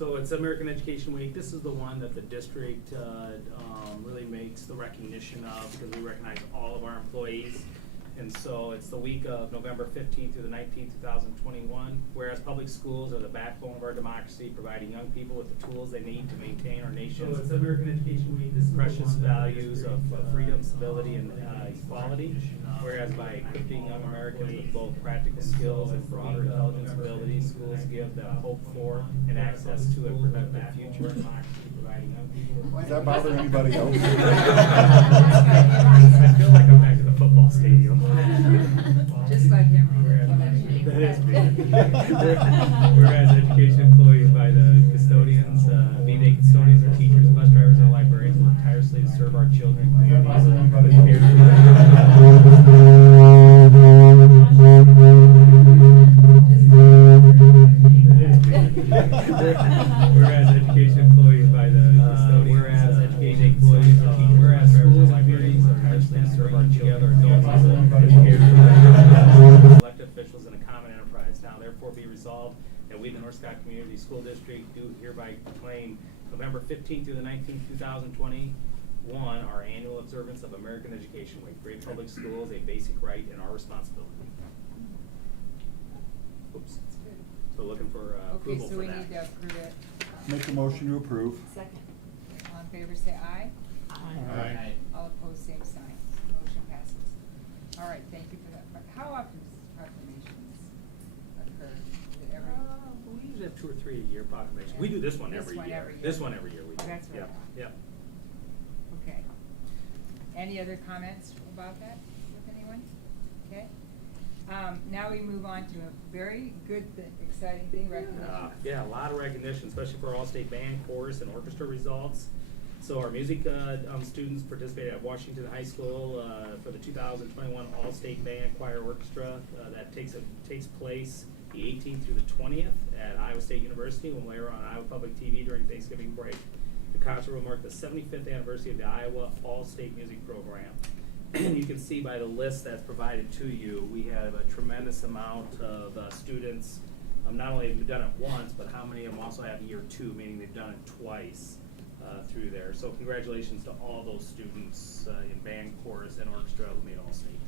So it's American Education Week. This is the one that the district really makes the recognition of, because we recognize all of our employees. And so it's the week of November 15th through the 19th, 2021. Whereas public schools are the backbone of our democracy, providing young people with the tools they need to maintain our nation's So it's American Education Week. This is precious values of freedom, stability, and equality. Whereas by equipping young Americans with both practical skills and broader intelligence abilities, schools give them hope for and access to a productive future. Does that bother anybody else? I feel like I'm back at the football stadium. Just like him. That is me. Whereas education employees by the custodians, be they custodians or teachers, bus drivers, or librarians, work tirelessly to serve our children. Whereas education employees by the custodians, whereas education employees, whereas schools and librarians are tirelessly to serve our children. Elected officials in a common enterprise. Now therefore be resolved that we, the North Scott Community School District, do hereby proclaim November 15th through the 19th, 2021, our annual observance of American Education Week. Great public schools, a basic right and our responsibility. Oops. So looking for approval for that. Okay, so we need to approve it. Make a motion to approve. Second. All in favor, say aye. Aye. All opposed, same sign. Motion passes. All right, thank you for that. How often does proclamations occur? Is it every? We usually have 2 or 3 a year proclamations. We do this one every year. This one every year we do. Oh, that's right. Yep. Okay. Any other comments about that with anyone? Okay. Now we move on to a very good, exciting thing, recognition. Yeah, a lot of recognition, especially for Allstate band, chorus, and orchestra results. So our music students participated at Washington High School for the 2021 Allstate Band Choir Orchestra that takes place the 18th through the 20th at Iowa State University when we were on Iowa Public TV during Thanksgiving break. The concert will mark the 75th anniversary of the Iowa All-State Music Program. And you can see by the list that's provided to you, we have a tremendous amount of students. Not only have we done it once, but how many of them also have year 2, meaning they've done it twice through there. So congratulations to all those students in band, chorus, and orchestra who made All-State.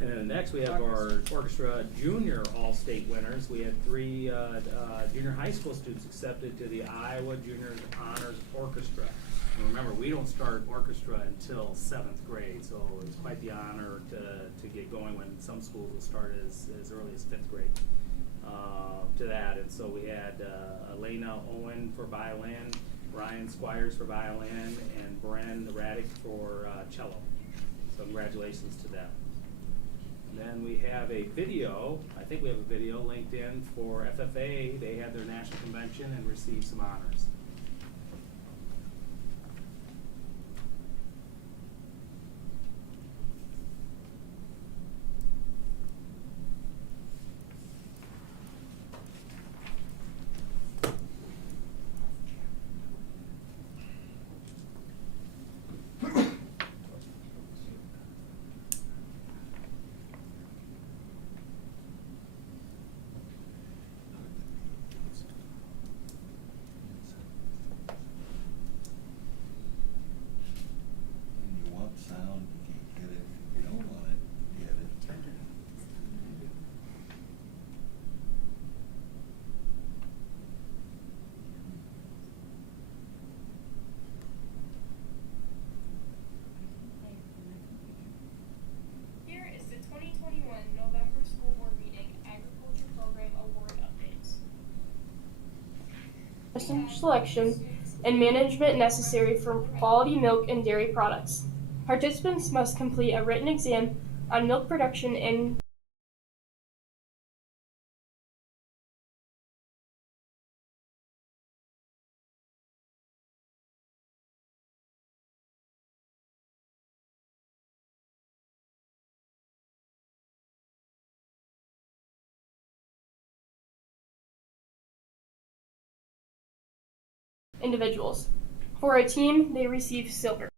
And then next we have our orchestra junior All-State winners. We had 3 junior high school students accepted to the Iowa Junior Honors Orchestra. And remember, we don't start orchestra until 7th grade, so it's quite the honor to get going when some schools will start as early as 5th grade to that. And so we had Elena Owen for violin, Ryan Squires for violin, and Bren Raddick for cello. So congratulations to them. And then we have a video, I think we have a video linked in for FFA. They had their national convention and received some honors. Sound, you can't get it. If you don't want it, get it. Here is the 2021 November School Board Meeting Agriculture Program Award updates. Selection and management necessary for quality milk and dairy products. Participants must complete a written exam on milk production and individuals. For a team, they receive silver.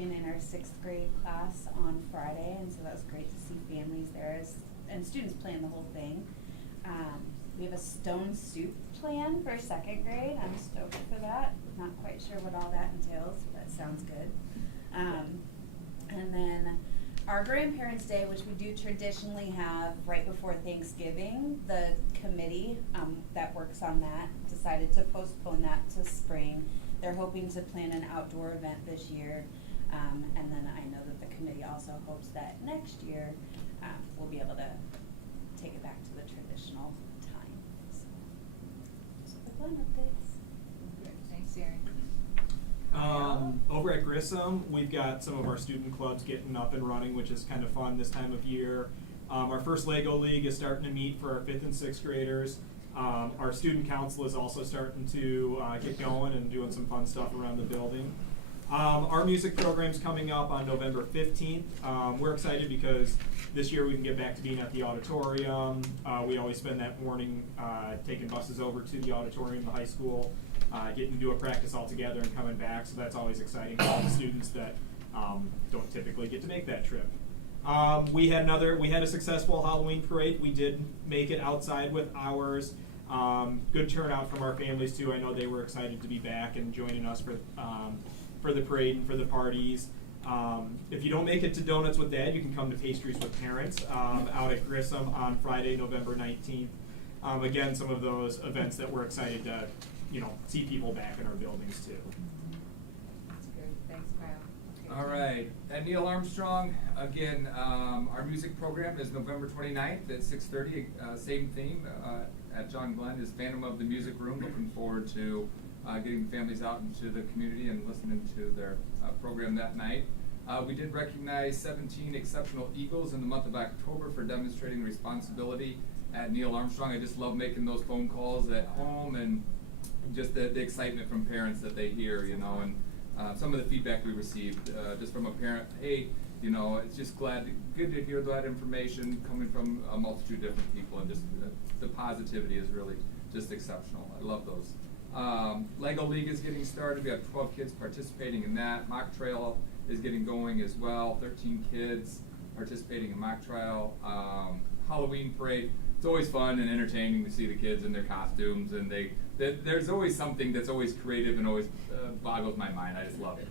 in our 6th grade class on Friday, and so that was great to see families there and students playing the whole thing. We have a stone soup plan for 2nd grade. I'm stoked for that. Not quite sure what all that entails, but that sounds good. And then our Grandparents' Day, which we do traditionally have right before Thanksgiving, the committee that works on that decided to postpone that to spring. They're hoping to plan an outdoor event this year. And then I know that the committee also hopes that next year we'll be able to take it back to the traditional time. So the fun updates. Good, thanks, Erin. Over at Grissom, we've got some of our student clubs getting up and running, which is kind of fun this time of year. Our first Lego League is starting to meet for our 5th and 6th graders. Our student council is also starting to get going and doing some fun stuff around the building. Our music program's coming up on November 15th. We're excited because this year we can get back to being at the auditorium. We always spend that morning taking buses over to the auditorium, the high school, getting to do a practice all together and coming back, so that's always exciting for all the students that don't typically get to make that trip. We had a successful Halloween parade. We did make it outside with ours. Good turnout from our families too. I know they were excited to be back and joining us for the parade and for the parties. If you don't make it to Donuts with Dad, you can come to Pastries with Parents out at Grissom on Friday, November 19th. Again, some of those events that we're excited to see people back in our buildings too. That's good, thanks, Kyle. Okay, All right, at Neil Armstrong, again, our music program is November 29th at 6:30, same theme at John Glenn is Phantom of the Music Room. Looking forward to getting families out into the community and listening to their program that night. We did recognize 17 exceptional Eagles in the month of October for demonstrating responsibility at Neil Armstrong. I just love making those phone calls at home and just the excitement from parents that they hear, and some of the feedback we received just from a parent, hey, it's just good to hear that information coming from a multitude of different people, and just the positivity is really just exceptional. I love those. Lego League is getting started. We have 12 kids participating in that. Mock Trail is getting going as well. 13 kids participating in mock trial. Halloween parade. It's always fun and entertaining to see the kids in their costumes, and there's always something that's always creative and always boggles my mind. I just love it.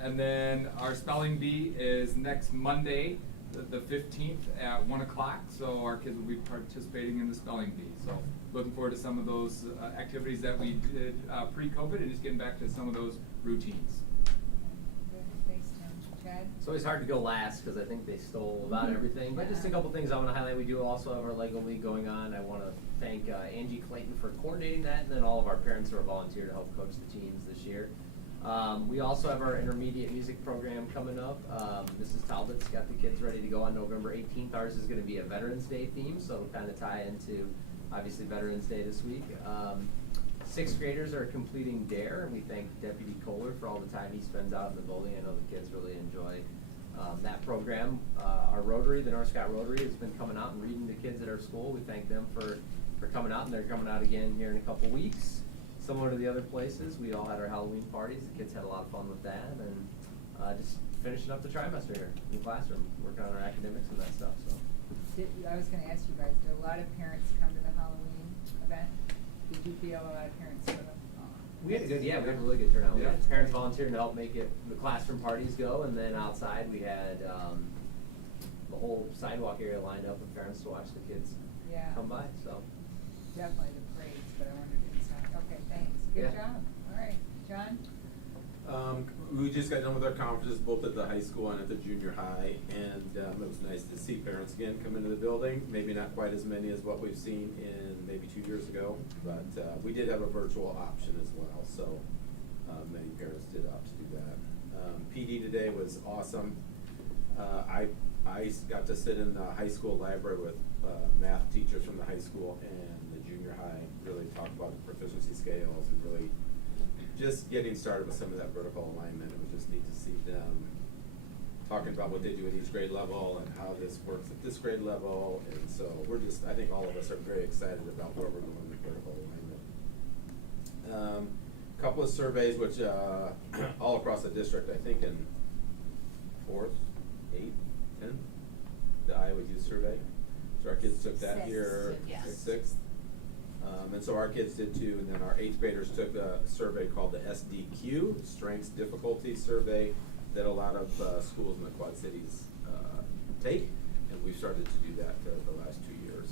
And then our spelling bee is next Monday, the 15th at 1 o'clock. So our kids will be participating in the spelling bee. So looking forward to some of those activities that we did pre-COVID and just getting back to some of those routines. Good, thanks, Tim. Chad? It's always hard to go last because I think they stole about everything. But just a couple things I want to highlight. We do also have our Lego League going on. I want to thank Angie Clayton for coordinating that, and then all of our parents who are volunteer to help coach the teams this year. We also have our intermediate music program coming up. Mrs. Talbot's got the kids ready to go on November 18th. Ours is going to be a Veterans Day theme, so it'll kind of tie into, obviously, Veterans Day this week. 6th graders are completing DARE, and we thank Deputy Kohler for all the time he spends out in the building. I know the kids really enjoy that program. Our Rotary, the North Scott Rotary, has been coming out and reading to kids at our school. We thank them for coming out, and they're coming out again here in a couple weeks. Similar to the other places, we all had our Halloween parties. The kids had a lot of fun with that, and just finishing up the trimester here in the classroom, working on our academics and that stuff. So. I was going to ask you guys, did a lot of parents come to the Halloween event? Did you feel a lot of parents showed up? We had we had a really good turnout. We Yeah. had parents volunteering to help make the classroom parties go, and then outside we had the whole sidewalk area lined up with parents to watch the kids come by. So Definitely the parades, but I wondered inside. Okay, thanks. Good job. All right, John? We just got done with our conferences both at the high school and at the junior high, and it was nice to see parents again come into the building. Maybe not quite as many as what we've seen in maybe 2 years ago, but we did have a virtual option as well, so many parents did opt to do that. PD today was awesome. I got to sit in the high school library with math teachers from the high school and the junior high, really talk about the proficiency scales and really just getting started with some of that vertical alignment. It was just neat to see them talking about what they do at each grade level and how this works at this grade level. And so I think all of us are very excited about where we're going with vertical alignment. couple of surveys which, all across the district, I think in 4th, 8th, 10th, the Iowa Youth Survey. So our kids took that Sixth, here, yes. 6th. And so our kids did too, and then our 8th graders took a survey called the SDQ, Strengths Difficulty Survey, that a lot of schools in the Quad Cities take, and we've started to do that the last 2 years.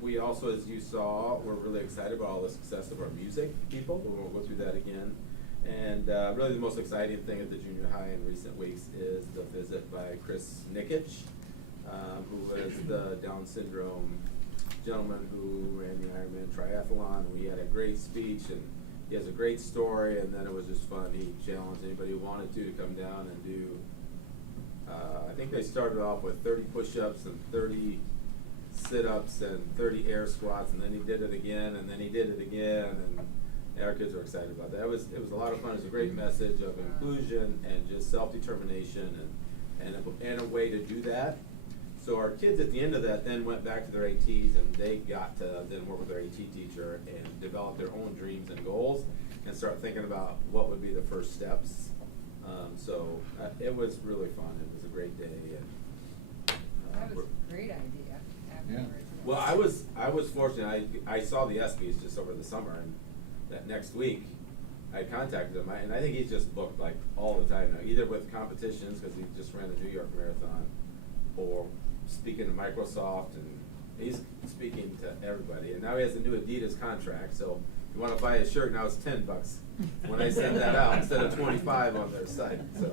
We also, as you saw, we're really excited about all the success of our music people, but we'll go through that again. And really the most exciting thing at the junior high in recent weeks is the visit by Chris Nikich, who was the Down syndrome gentleman who ran the Ironman triathlon. We had a great speech, and he has a great story, and then it was just fun. He challenged anybody who wanted to come down and do, I think they started off with 30 push-ups and 30 sit-ups and 30 air squats, and then he did it again, and then he did it again, and our kids were excited about that. It was a lot of fun. It was a great message of inclusion and just self-determination and a way to do that. So our kids at the end of that then went back to their ATs, and they got to then work with their AT teacher and develop their own dreams and goals and start thinking about what would be the first steps. So it was really fun. It was a great day. And, That was a great idea afterwards. well, I was fortunate. I saw the ESPYs just over the summer, and that next week I contacted him, and I think he's just booked like all the time now, either with competitions because he just ran the New York Marathon, or speaking to Microsoft, and he's speaking to everybody. And now he has a new Adidas contract, so if you want to buy his shirt now, it's $10 when I send that out instead of 25 on their site. So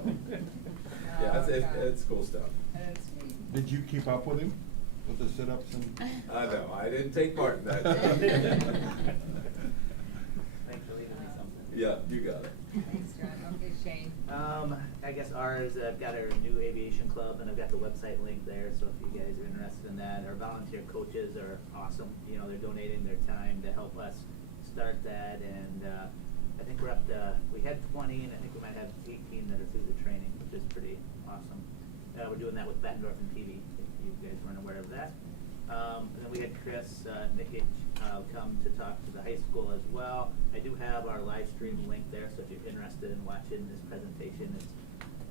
yeah, it's cool stuff. That's neat. Did you keep up with him with the sit-ups and? No, I didn't take part in that. Thanks for leaving me something. Yeah, you got it. Thanks, John. Okay, Shane. I guess ours, I've got our new Aviation Club, and I've got the website link there, so if you guys are interested in that. Our volunteer coaches are awesome. You know, they're donating their time to help us start that, and I think we're up to, we had 20, and I think we might have 18 that are through the training, which is pretty awesome. We're doing that with Bettendorf and TV, if you guys weren't aware of that. And then we had Chris Nikich come to talk to the high school as well. I do have our live stream link there, so if you're interested in watching this presentation,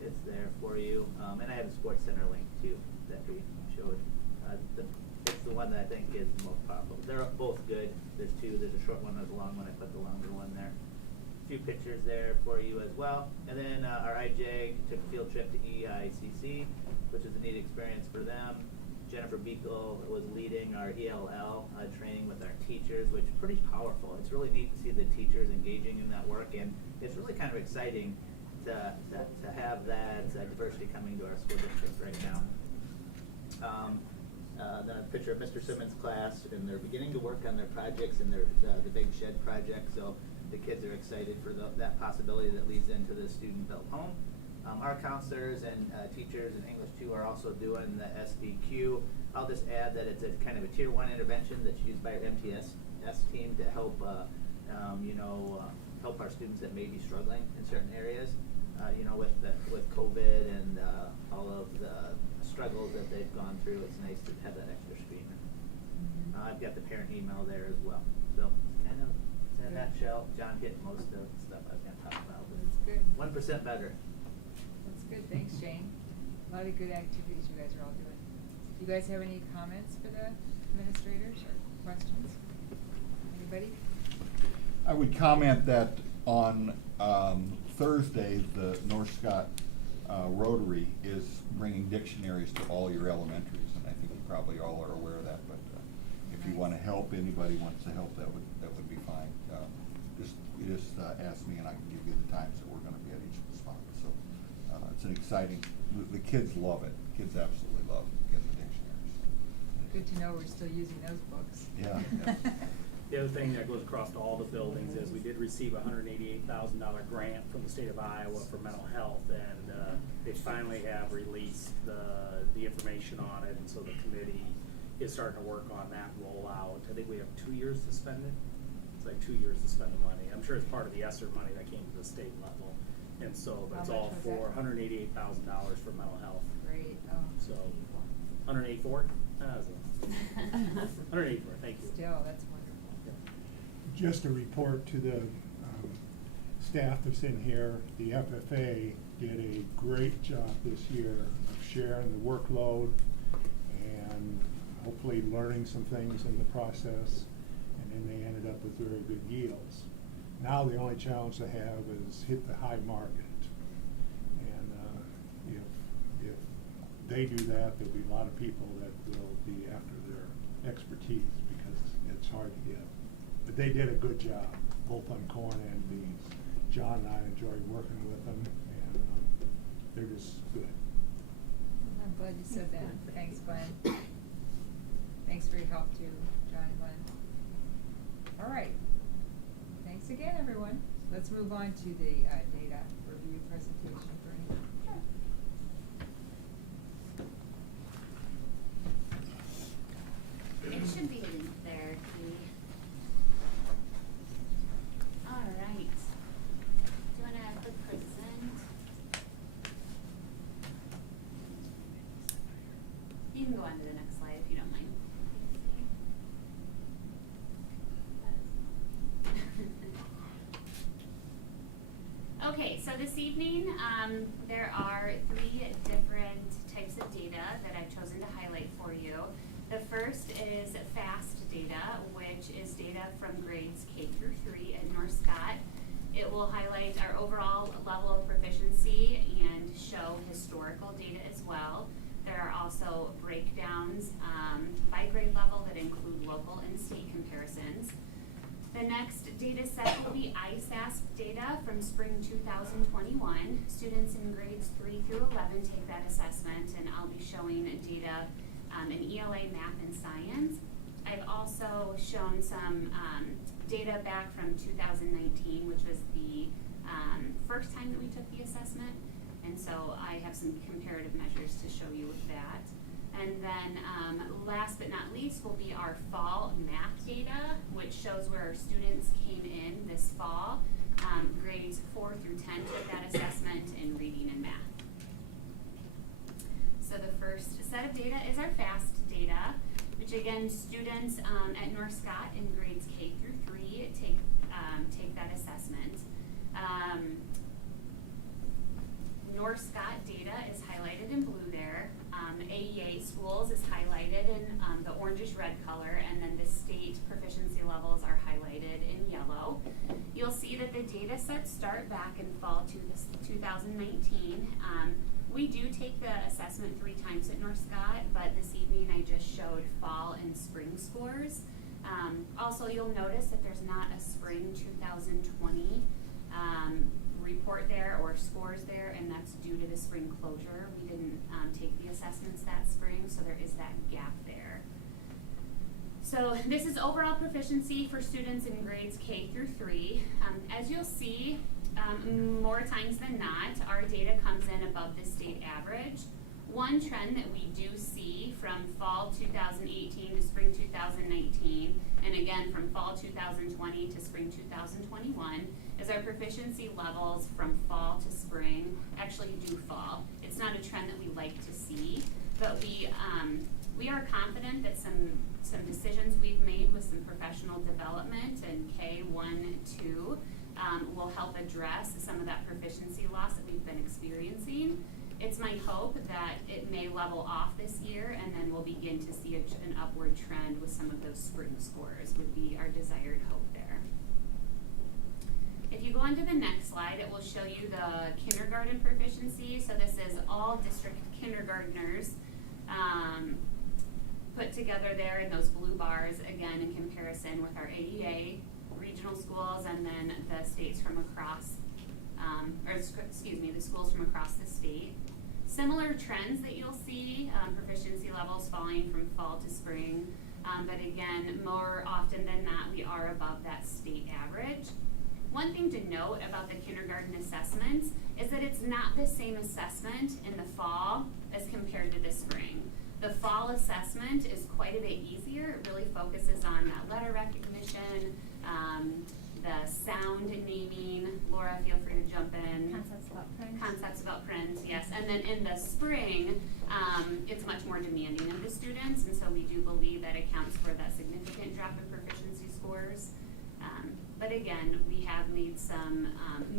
it's there for you. And I have a Sports Center link too that we showed. It's the one that I think is the most powerful. They're both good. There's two. There's a short one, there's a long one. I put the longer one there. A few pictures there for you as well. And then our IJAG took a field trip to EICC, which is a neat experience for them. Jennifer Beekle was leading our ELL training with our teachers, which is pretty powerful. It's really neat to see the teachers engaging in that work, and it's really kind of exciting to have that diversity coming to our school district right now. Then a picture of Mr. Simmons' class, and they're beginning to work on their projects and the big shed project, so the kids are excited for that possibility that leads into the student-built home. Our counselors and teachers in English 2 are also doing the SDQ. I'll just add that it's a kind of a Tier 1 intervention that's used by our MTSS team to help, help our students that may be struggling in certain areas, with COVID and all of the struggles that they've gone through. It's nice to have that extra screener. I've got the parent email there as well. So kind of in a nutshell, John hit most of the stuff I was going to talk about. That's good. 1% better. That's good. Thanks, Shane. A lot of good activities you guys are all doing. Do you guys have any comments for the administrators or questions? Anybody? I would comment that on Thursday, the North Scott Rotary is bringing dictionaries to all your elementaries, and I think you probably all are aware of that. But if you want to help, anybody wants to help, that would be fine. Just ask me, and I can give you the times that we're going to be at each of the spots. So it's an exciting. The kids love it. The kids absolutely love getting the dictionaries. Good to know we're still using those books. Yeah. The other thing that goes across to all the buildings is we did receive a $188,000 grant from the state of Iowa for mental health, and they finally have released the information on it, and so the committee is starting to work on that rollout. I think we have 2 years to spend it. It's like 2 years to spend the money. I'm sure it's part of the ESSER money that came to the state level, and so How it's much all was for that? $188,000 for mental health. Great. Oh. So 184. 184. Thank you. Still, that's wonderful. Just a report to the staff that's in here, the FFA did a great job this year of sharing the workload and hopefully learning some things in the process, and then they ended up with very good yields. Now the only challenge they have is hit the high market. And if they do that, there'll be a lot of people that will be after their expertise because it's hard to get. But they did a good job, both on corn and beans. John and I enjoyed working with them, and they're just good. I'm glad you said that. Thanks, Glenn. Thanks for your help too, John and Glenn. All right. Thanks again, everyone. Let's move on to the data review presentation for anyone. It should be in there, Katie. All right. Do you want to click present? You can go on to the next slide if you don't mind. Okay, so this evening, there are 3 different types of data that I've chosen to highlight for you. The first is FAST data, which is data from grades K through 3 at North Scott. It will highlight our overall level of proficiency and show historical data as well. There are also breakdowns by grade level that include local and state comparisons. The next data set will be Isafs data from spring 2021. Students in grades 3 through 11 take that assessment, and I'll be showing data in ELA, math, and science. I've also shown some data back from 2019, which was the first time that we took the assessment, and so I have some comparative measures to show you with that. And then last but not least will be our fall math data, which shows where our students came in this fall. Grades 4 through 10 took that assessment in reading and math. So the first set of data is our FAST data, which again, students at North Scott in grades K through 3 take that assessment. North Scott data is highlighted in blue there. AEA schools is highlighted in the orangish-red color, and then the state proficiency levels are highlighted in yellow. You'll see that the data sets start back in fall 2019. We do take the assessment 3 times at North Scott, but this evening I just showed fall and spring scores. Also, you'll notice that there's not a spring 2020 report there or scores there, and that's due to the spring closure. We didn't take the assessments that spring, so there is that gap there. So this is overall proficiency for students in grades K through 3. As you'll see, more times than not, our data comes in above the state average. One trend that we do see from fall 2018 to spring 2019, and again from fall 2020 to spring 2021, is our proficiency levels from fall to spring actually do fall. It's not a trend that we like to see, but we are confident that some decisions we've made with some professional development in K1, 2 will help address some of that proficiency loss that we've been experiencing. It's my hope that it may level off this year, and then we'll begin to see an upward trend with some of those spring scores would be our desired hope there. If you go on to the next slide, it will show you the kindergarten proficiency. So this is all district kindergartners put together there in those blue bars, again in comparison with our AEA regional schools and then the states from across, the schools from across the state. Similar trends that you'll see, proficiency levels falling from fall to spring, but again, more often than not, we are above that state average. One thing to note about the kindergarten assessments is that it's not the same assessment in the fall as compared to the spring. The fall assessment is quite a bit easier. It really focuses on that letter recognition, the sound naming. Laura, feel free to jump in. Concepts about print, yes. And then in the spring, it's much more demanding of the students, and so we do believe that accounts for that significant drop in proficiency scores. But again, we have made some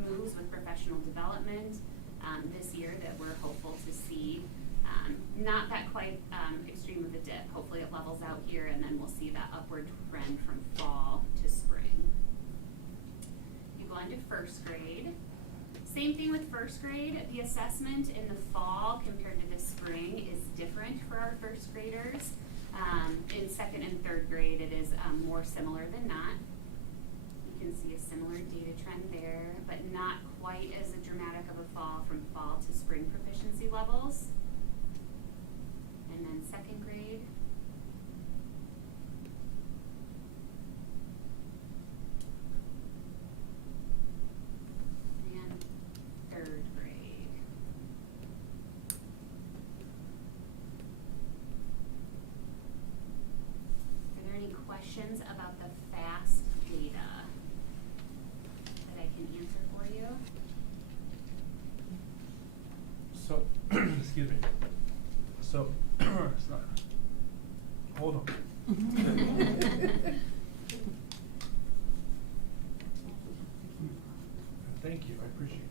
moves with professional development this year that we're hopeful to see. Not that quite extreme of a dip. Hopefully it levels out here, and then we'll see that upward trend from fall to spring. You go on to first grade. Same thing with first grade. The assessment in the fall compared to the spring is different for our first graders. In second and third grade, it is more similar than not. You can see a similar data trend there, but not quite as a dramatic of a fall from fall to spring proficiency levels. And then second grade. And third grade. Are there any questions about the FAST data that I can answer for you? So, excuse me. So, sorry. Hold on. Thank you, I appreciate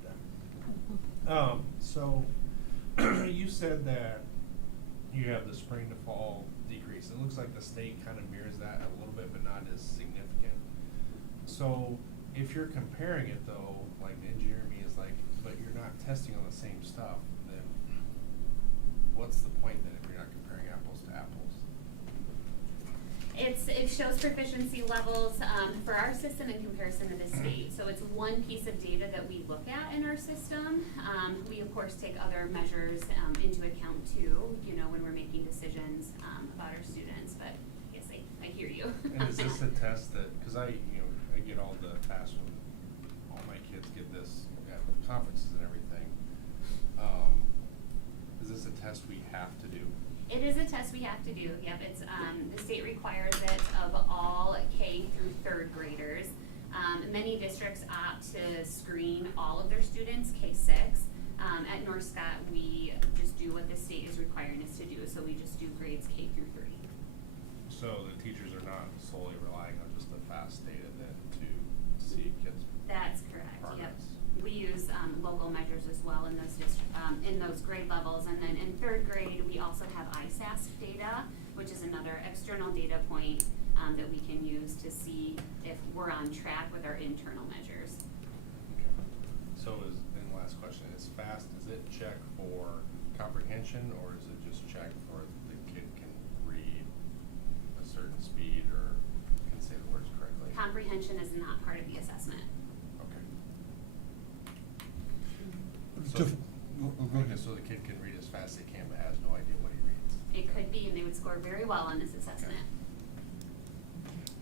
that. So, you said that you have the spring to fall decrease. It looks like the state kind of mirrors that a little bit, but not as significant. So, if you're comparing it though, like the engineer me is like, but you're not testing on the same stuff, then what's the point then if you're not comparing apples to apples? It shows proficiency levels for our system in comparison to the state. So it's one piece of data that we look at in our system. We of course take other measures into account too, you know, when we're making decisions about our students. But yes, I hear you. And is this a test that, because I get all the tasks when all my kids get this at conferences and everything. Is this a test we have to do? It is a test we have to do. Yep, it's the state requires it of all K through third graders. Many districts opt to screen all of their students, K-6. At North Scott, we just do what the state is requiring us to do. So we just do grades K through 3. So the teachers are not solely relying on just the FAST data then to see kids' That's correct. progress. Yep. We use local measures as well in those grade levels, and then in third grade we also have Isafs data, which is another external data point that we can use to see if we're on track with our internal measures. Okay. So then last question, is FAST, does it check for comprehension or is it just check for the kid can read a certain speed or can say the words correctly? Comprehension is not part of the assessment. So, so the kid can read as fast as they can, but has no idea what he reads. It could be, and they would score very well on this assessment.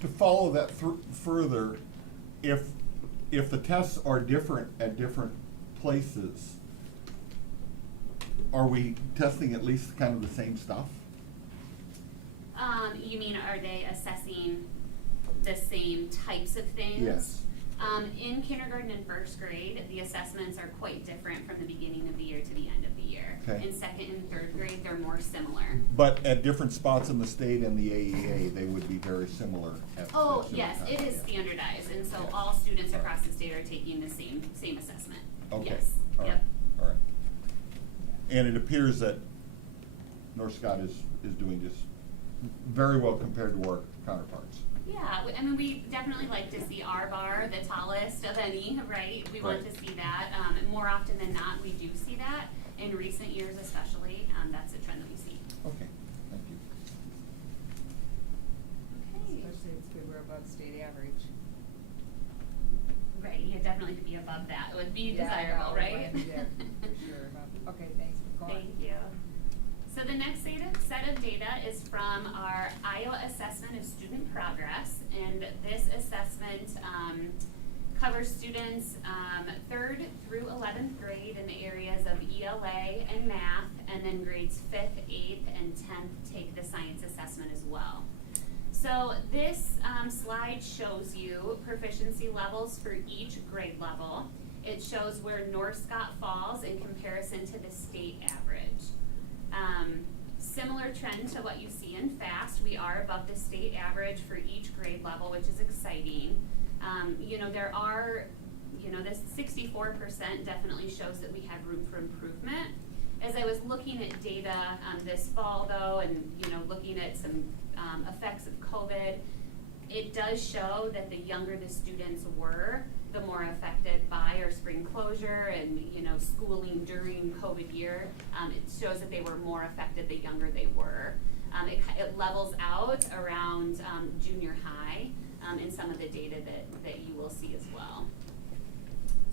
To follow that further, if the tests are different at different places, are we testing at least kind of the same stuff? You mean, are they assessing the same types of things? Yes. In kindergarten and first grade, the assessments are quite different from the beginning of the year to the end of the year. Okay. In second and third grade, they're more similar. But at different spots in the state and the AEA, they would be very similar at Oh, similar yes, times. it is Yeah. standardized, and so Okay. all students across the state are taking the same assessment. Okay. Yes, All right. yep. All right. And it appears that North Scott is doing just very well compared to our counterparts. Yeah, I mean, we definitely like to see our bar the tallest of any, right? We want Right. to see that. More often than not, we do see that. In recent years especially, that's a trend that we see. Okay, thank you. Okay. Especially it's good we're above state average. Right, you definitely could be above that. It would be Yeah, I desirable, know, right? yeah, for sure. Okay, thanks for calling. Thank you. So the next set of data is from our Iowa Assessment of Student Progress, and this assessment covers students 3rd through 11th grade in the areas of ELA and math, and then grades 5th, 8th, and 10th take the science assessment as well. So this slide shows you proficiency levels for each grade level. It shows where North Scott falls in comparison to the state average. Similar trend to what you see in FAST, we are above the state average for each grade level, which is exciting. You know, there are, you know, this 64% definitely shows that we have room for improvement. As I was looking at data this fall though, and you know, looking at some effects of COVID, it does show that the younger the students were, the more affected by our spring closure and, you know, schooling during COVID year. It shows that they were more affected the younger they were. It levels out around junior high in some of the data that you will see as well.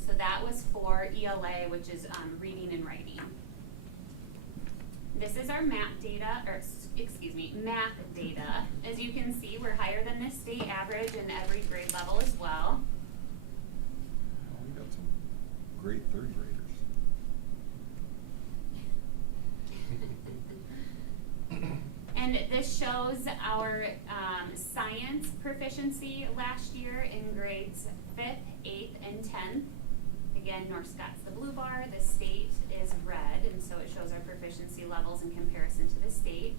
So that was for ELA, which is reading and writing. This is our math data, or excuse me, math data. As you can see, we're higher than the state average in every grade level as well. Oh, we got some great third graders. And this shows our science proficiency last year in grades 5th, 8th, and 10th. Again, North Scott's the blue bar, the state is red, and so it shows our proficiency levels in comparison to the state.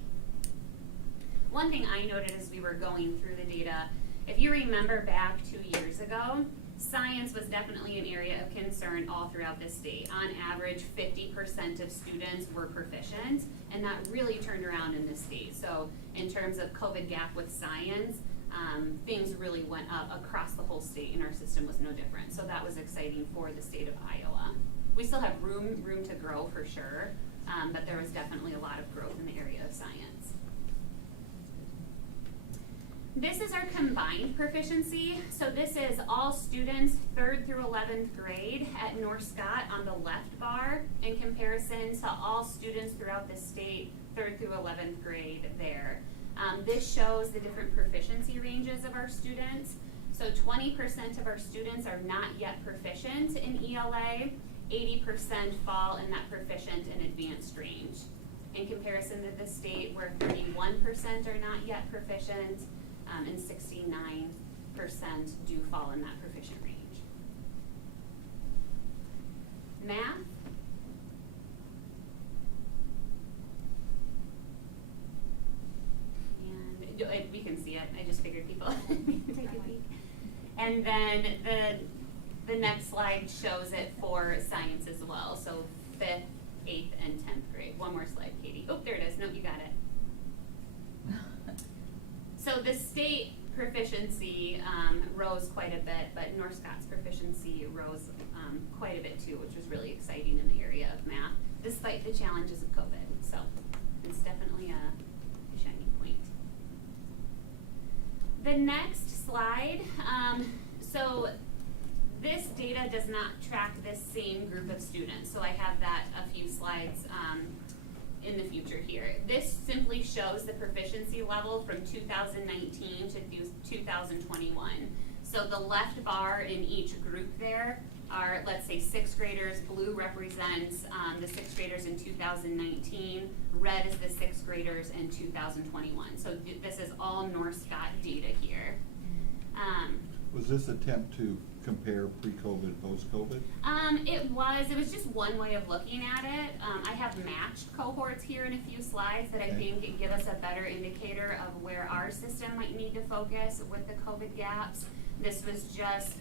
One thing I noted as we were going through the data, if you remember back 2 years ago, science was definitely an area of concern all throughout the state. On average, 50% of students were proficient, and that really turned around in the state. So in terms of COVID gap with science, things really went up across the whole state, and our system was no different. So that was exciting for the state of Iowa. We still have room to grow for sure, but there was definitely a lot of growth in the area of science. This is our combined proficiency. So this is all students 3rd through 11th grade at North Scott on the left bar in comparison to all students throughout the state 3rd through 11th grade there. This shows the different proficiency ranges of our students. So 20% of our students are not yet proficient in ELA, 80% fall in that proficient and advanced range. In comparison to the state, where 31% are not yet proficient, and 69% do fall in that proficient range. Math. And we can see it. I just figured people take a peek. And then the next slide shows it for science as well. So 5th, 8th, and 10th grade. One more slide, Katie. Oh, there it is. Nope, you got it. So the state proficiency rose quite a bit, but North Scott's proficiency rose quite a bit too, which was really exciting in the area of math, despite the challenges of COVID. So it's definitely a shining point. The next slide, so this data does not track this same group of students. So I have that a few slides in the future here. This simply shows the proficiency level from 2019 to 2021. So the left bar in each group there are, let's say, 6th graders. Blue represents the 6th graders in 2019. Red is the 6th graders in 2021. So this is all North Scott data here. Was this attempt to compare pre-COVID, post-COVID? It was just one way of looking at it. I have matched cohorts here in a few slides that I think give us a better indicator of where our system might need to focus with the COVID gaps. This was just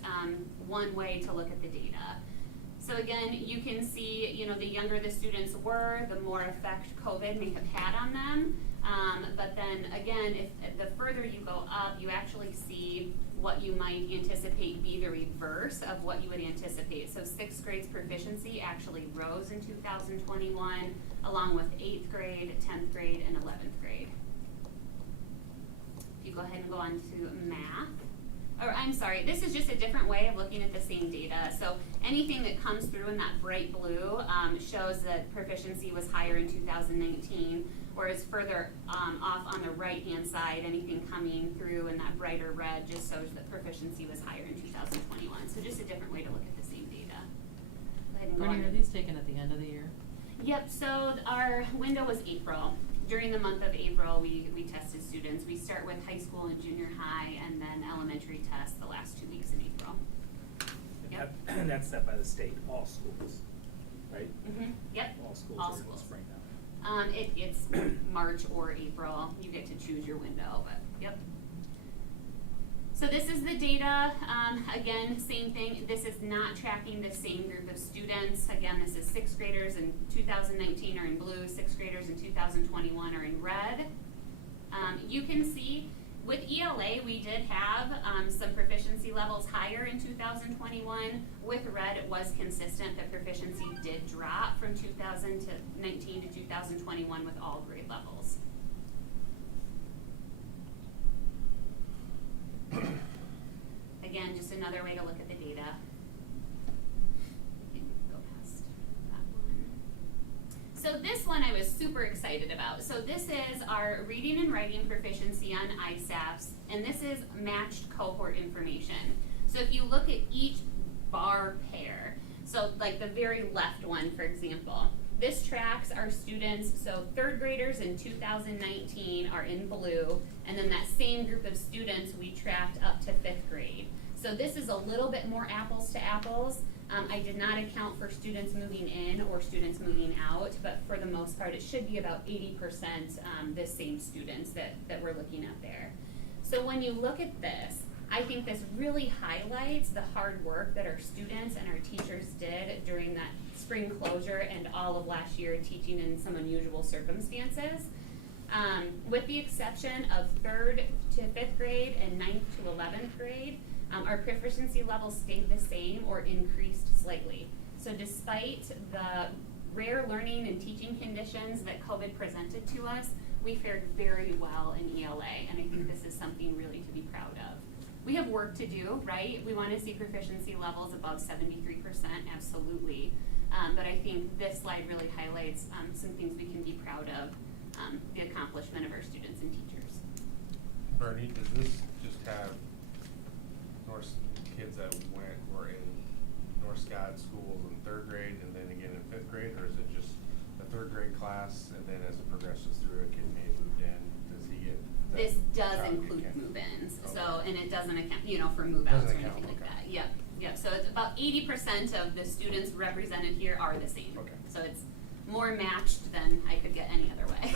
one way to look at the data. So again, you can see, you know, the younger the students were, the more effect COVID may have had on them. But then again, if the further you go up, you actually see what you might anticipate be the reverse of what you would anticipate. So 6th grade's proficiency actually rose in 2021, along with 8th grade, 10th grade, and 11th grade. If you go ahead and go on to math. Or I'm sorry, this is just a different way of looking at the same data. So anything that comes through in that bright blue shows that proficiency was higher in 2019, whereas further off on the right-hand side, anything coming through in that brighter red just shows that proficiency was higher in 2021. So just a different way to look at the same data. Go ahead and go Brittany, on. are these taken at the end of the year? Yep, so our window was April. During the month of April, we tested students. We start with high school and junior high, and then elementary tests the last 2 weeks in April. Yep. And that's set by the state, all schools, right? Mm-hmm. Yep. All schools All are in the schools. spring now. It's March or April. You get to choose your window, but yep. So this is the data, again, same thing, this is not tracking the same group of students. Again, this is 6th graders in 2019 are in blue, 6th graders in 2021 are in red. You can see with ELA, we did have some proficiency levels higher in 2021. With red, it was consistent. The proficiency did drop from 2019 to 2021 with all grade levels. Again, just another way to look at the data. You can go past that one. So this one I was super excited about. So this is our reading and writing proficiency on Isafs, and this is matched cohort information. So if you look at each bar pair, so like the very left one, for example, this tracks our students, so 3rd graders in 2019 are in blue, and then that same group of students we tracked up to 5th grade. So this is a little bit more apples to apples. I did not account for students moving in or students moving out, but for the most part, it should be about 80% the same students that we're looking at there. So when you look at this, I think this really highlights the hard work that our students and our teachers did during that spring closure and all of last year teaching in some unusual circumstances. With the exception of 3rd to 5th grade and 9th to 11th grade, our proficiency levels stayed the same or increased slightly. So despite the rare learning and teaching conditions that COVID presented to us, we fared very well in ELA, and I think this is something really to be proud of. We have work to do, right? We want to see proficiency levels above 73%, absolutely. But I think this slide really highlights some things we can be proud of, the accomplishment of our students and teachers. Bernie, does this just have kids that were in North Scott schools in 3rd grade and then again in 5th grade, or is it just a 3rd grade class and then as it progresses through, a kid may have moved in? Does he get? This does include move-ins, so, and it doesn't account, for move-outs or anything like that. Yep. So it's about 80% of the students represented here are the same. Okay. So it's more matched than I could get any other way.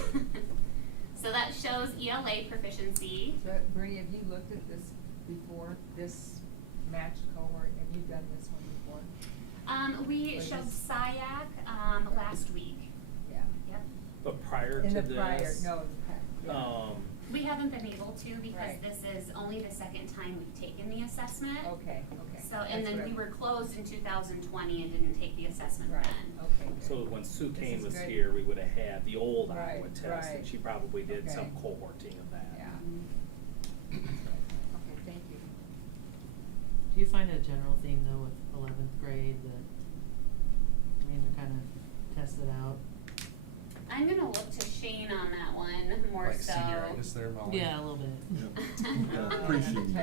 So that shows ELA proficiency. So, Bernie, have you looked at this before, this matched cohort? Have you done this one before? We showed SIAC last week. Yeah. Yep. But prior In to the this, prior, no, yeah. We haven't been able to because Right. this is only the 2nd time we've taken the assessment. Okay. So, and That's then what we I- were closed in 2020 and didn't take the assessment Right. then. Okay. Good. so when Sue This Kane is was good. here, we would have had the old Right, Iowa test, right. and she probably did some Okay. cohorting of that. Yeah. Mm-hmm. Okay, thank you. Do you find a general theme though with 11th grade that, they're kind of tested out? I'm gonna look to Shane on that one more Like so. senioritis there, Molly? Yeah, a little bit. Appreciate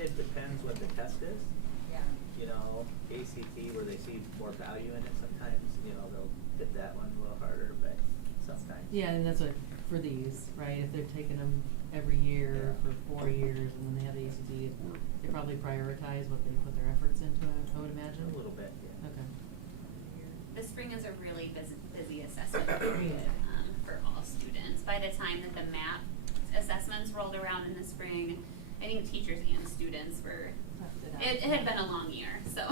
It depends what the test is. Yeah. ACT where they see more value in it sometimes, they'll hit that one a little harder, but sometimes. Yeah, and that's what, for these, right, if they're taking them every year for 4 years and then they have the ACT, they probably prioritize what they put their efforts into, I would imagine? A little bit, yeah. Okay. The spring is a really busy assessment period for all students. By the time that the MAP assessments rolled around in the spring, I think teachers and students were, it had been a long year, so.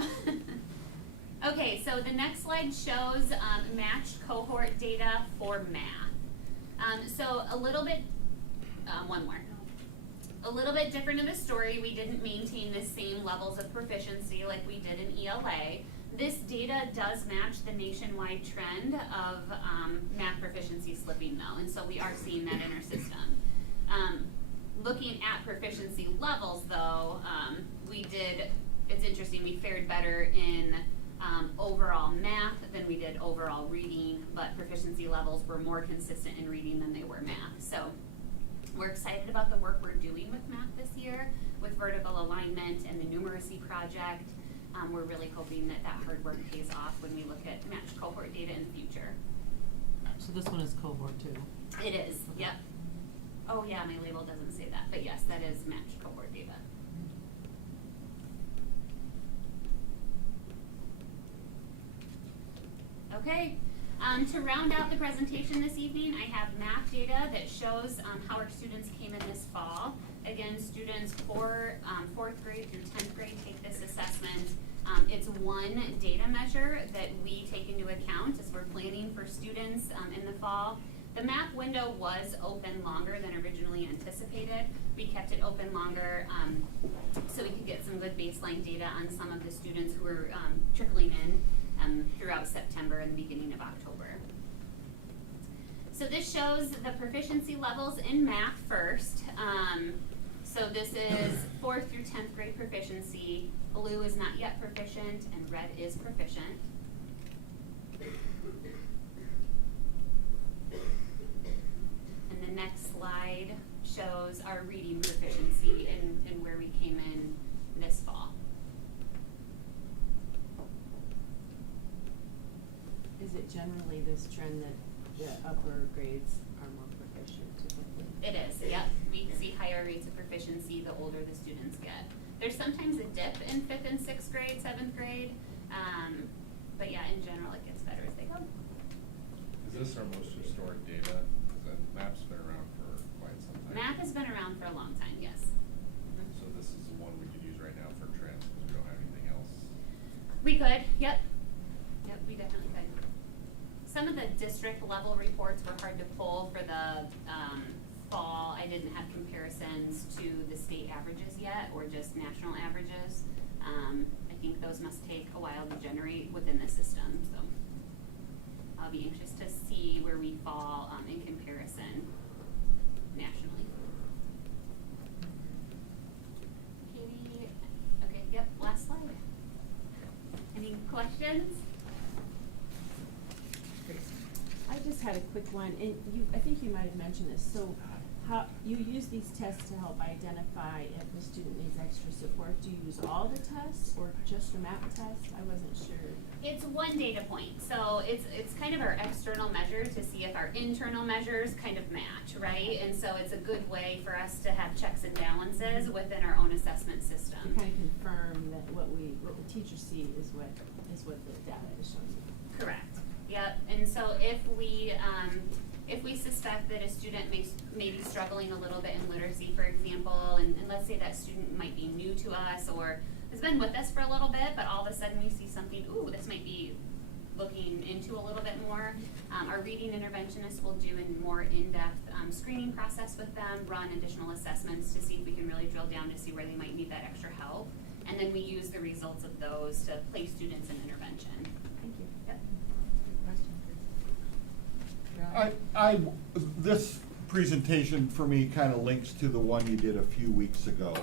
Okay, so the next slide shows matched cohort data for math. So a little bit, one more. A little bit different of a story. We didn't maintain the same levels of proficiency like we did in ELA. This data does match the nationwide trend of math proficiency slipping though, and so we are seeing that in our system. Looking at proficiency levels though, it's interesting, we fared better in overall math than we did overall reading, but proficiency levels were more consistent in reading than they were math. So we're excited about the work we're doing with math this year, with vertical alignment and the numeracy project. We're really hoping that hard work pays off when we look at matched cohort data in the future. So this one is cohort 2? It is, yep. Oh yeah, my label doesn't say that, but yes, that is matched cohort data. Okay, to round out the presentation this evening, I have math data that shows how our students came in this fall. Again, students for 4th grade through 10th grade take this assessment. It's one data measure that we take into account as we're planning for students in the fall. The math window was open longer than originally anticipated. We kept it open longer so we could get some good baseline data on some of the students who were trickling in throughout September and the beginning of October. So this shows the proficiency levels in math first. So this is 4th through 10th grade proficiency. Blue is not yet proficient and red is proficient. And the next slide shows our reading proficiency and where we came in this fall. Is it generally this trend that the upper grades are more proficient typically? It is, yep. We see higher rates of proficiency the older the students get. There's sometimes a dip in 5th and 6th grade, 7th grade, but yeah, in general it gets better as they go. Is this our most historic data? Because MAP's been around for quite some time. Math has been around for a long time, yes. So this is the one we could use right now for trends because we don't have anything else. We could, yep. Yep, we definitely could. Some of the district level reports were hard to pull for the fall. I didn't have comparisons to the state averages yet or just national averages. I think those must take a while to generate within the system, so I'll be anxious to see where we fall in comparison nationally. Katie, okay, yep, last slide. Any questions? I just had a quick one, and I think you might have mentioned this. So, how you use these tests to help identify if the student needs extra support? Do you use all the tests or just the MAP test? I wasn't sure. It's one data point, so it's kind of our external measure to see if our internal measures kind of match, right? And so it's a good way for us to have checks and balances within our own assessment system. To kind of confirm that what the teachers see is what the data is showing. Correct. Yep. And so if we suspect that a student may be struggling a little bit in literacy, for example, and let's say that student might be new to us or has been with us for a little bit, but all of a sudden we see something, ooh, this might be looking into a little bit more. Our reading interventionists will do a more in-depth screening process with them, run additional assessments to see if we can really drill down to see where they might need that extra help. And then we use the results of those to place students in intervention. Thank you. Yep. This presentation for me kind of links to the one you did a few weeks ago.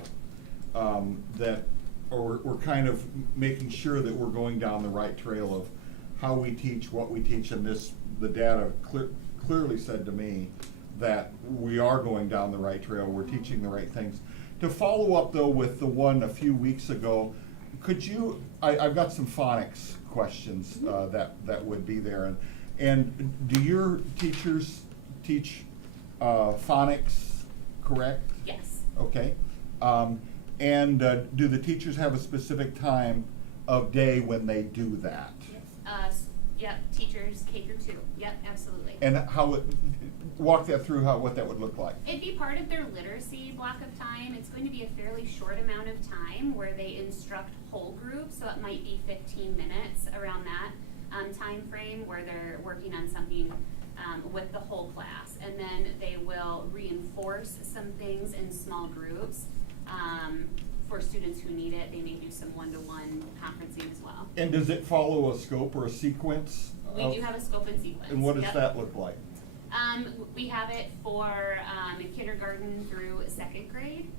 We're kind of making sure that we're going down the right trail of how we teach, what we teach, and the data clearly said to me that we are going down the right trail, we're teaching the right things. To follow up though with the one a few weeks ago, could you, I've got some phonics questions that would be there. And do your teachers teach phonics, correct? Yes. Okay. And do the teachers have a specific time of day when they do that? Yes. Yep, teachers K through 2. Yep, absolutely. And walk that through what that would look like. It'd be part of their literacy block of time. It's going to be a fairly short amount of time where they instruct whole groups, so it might be 15 minutes around that time frame where they're working on something with the whole class. And then they will reinforce some things in small groups. For students who need it, they may do some one-to-one conferencing as well. And does it follow a scope or a sequence? We do have a scope and sequence. And what does that look like? We have it for kindergarten through 2nd grade.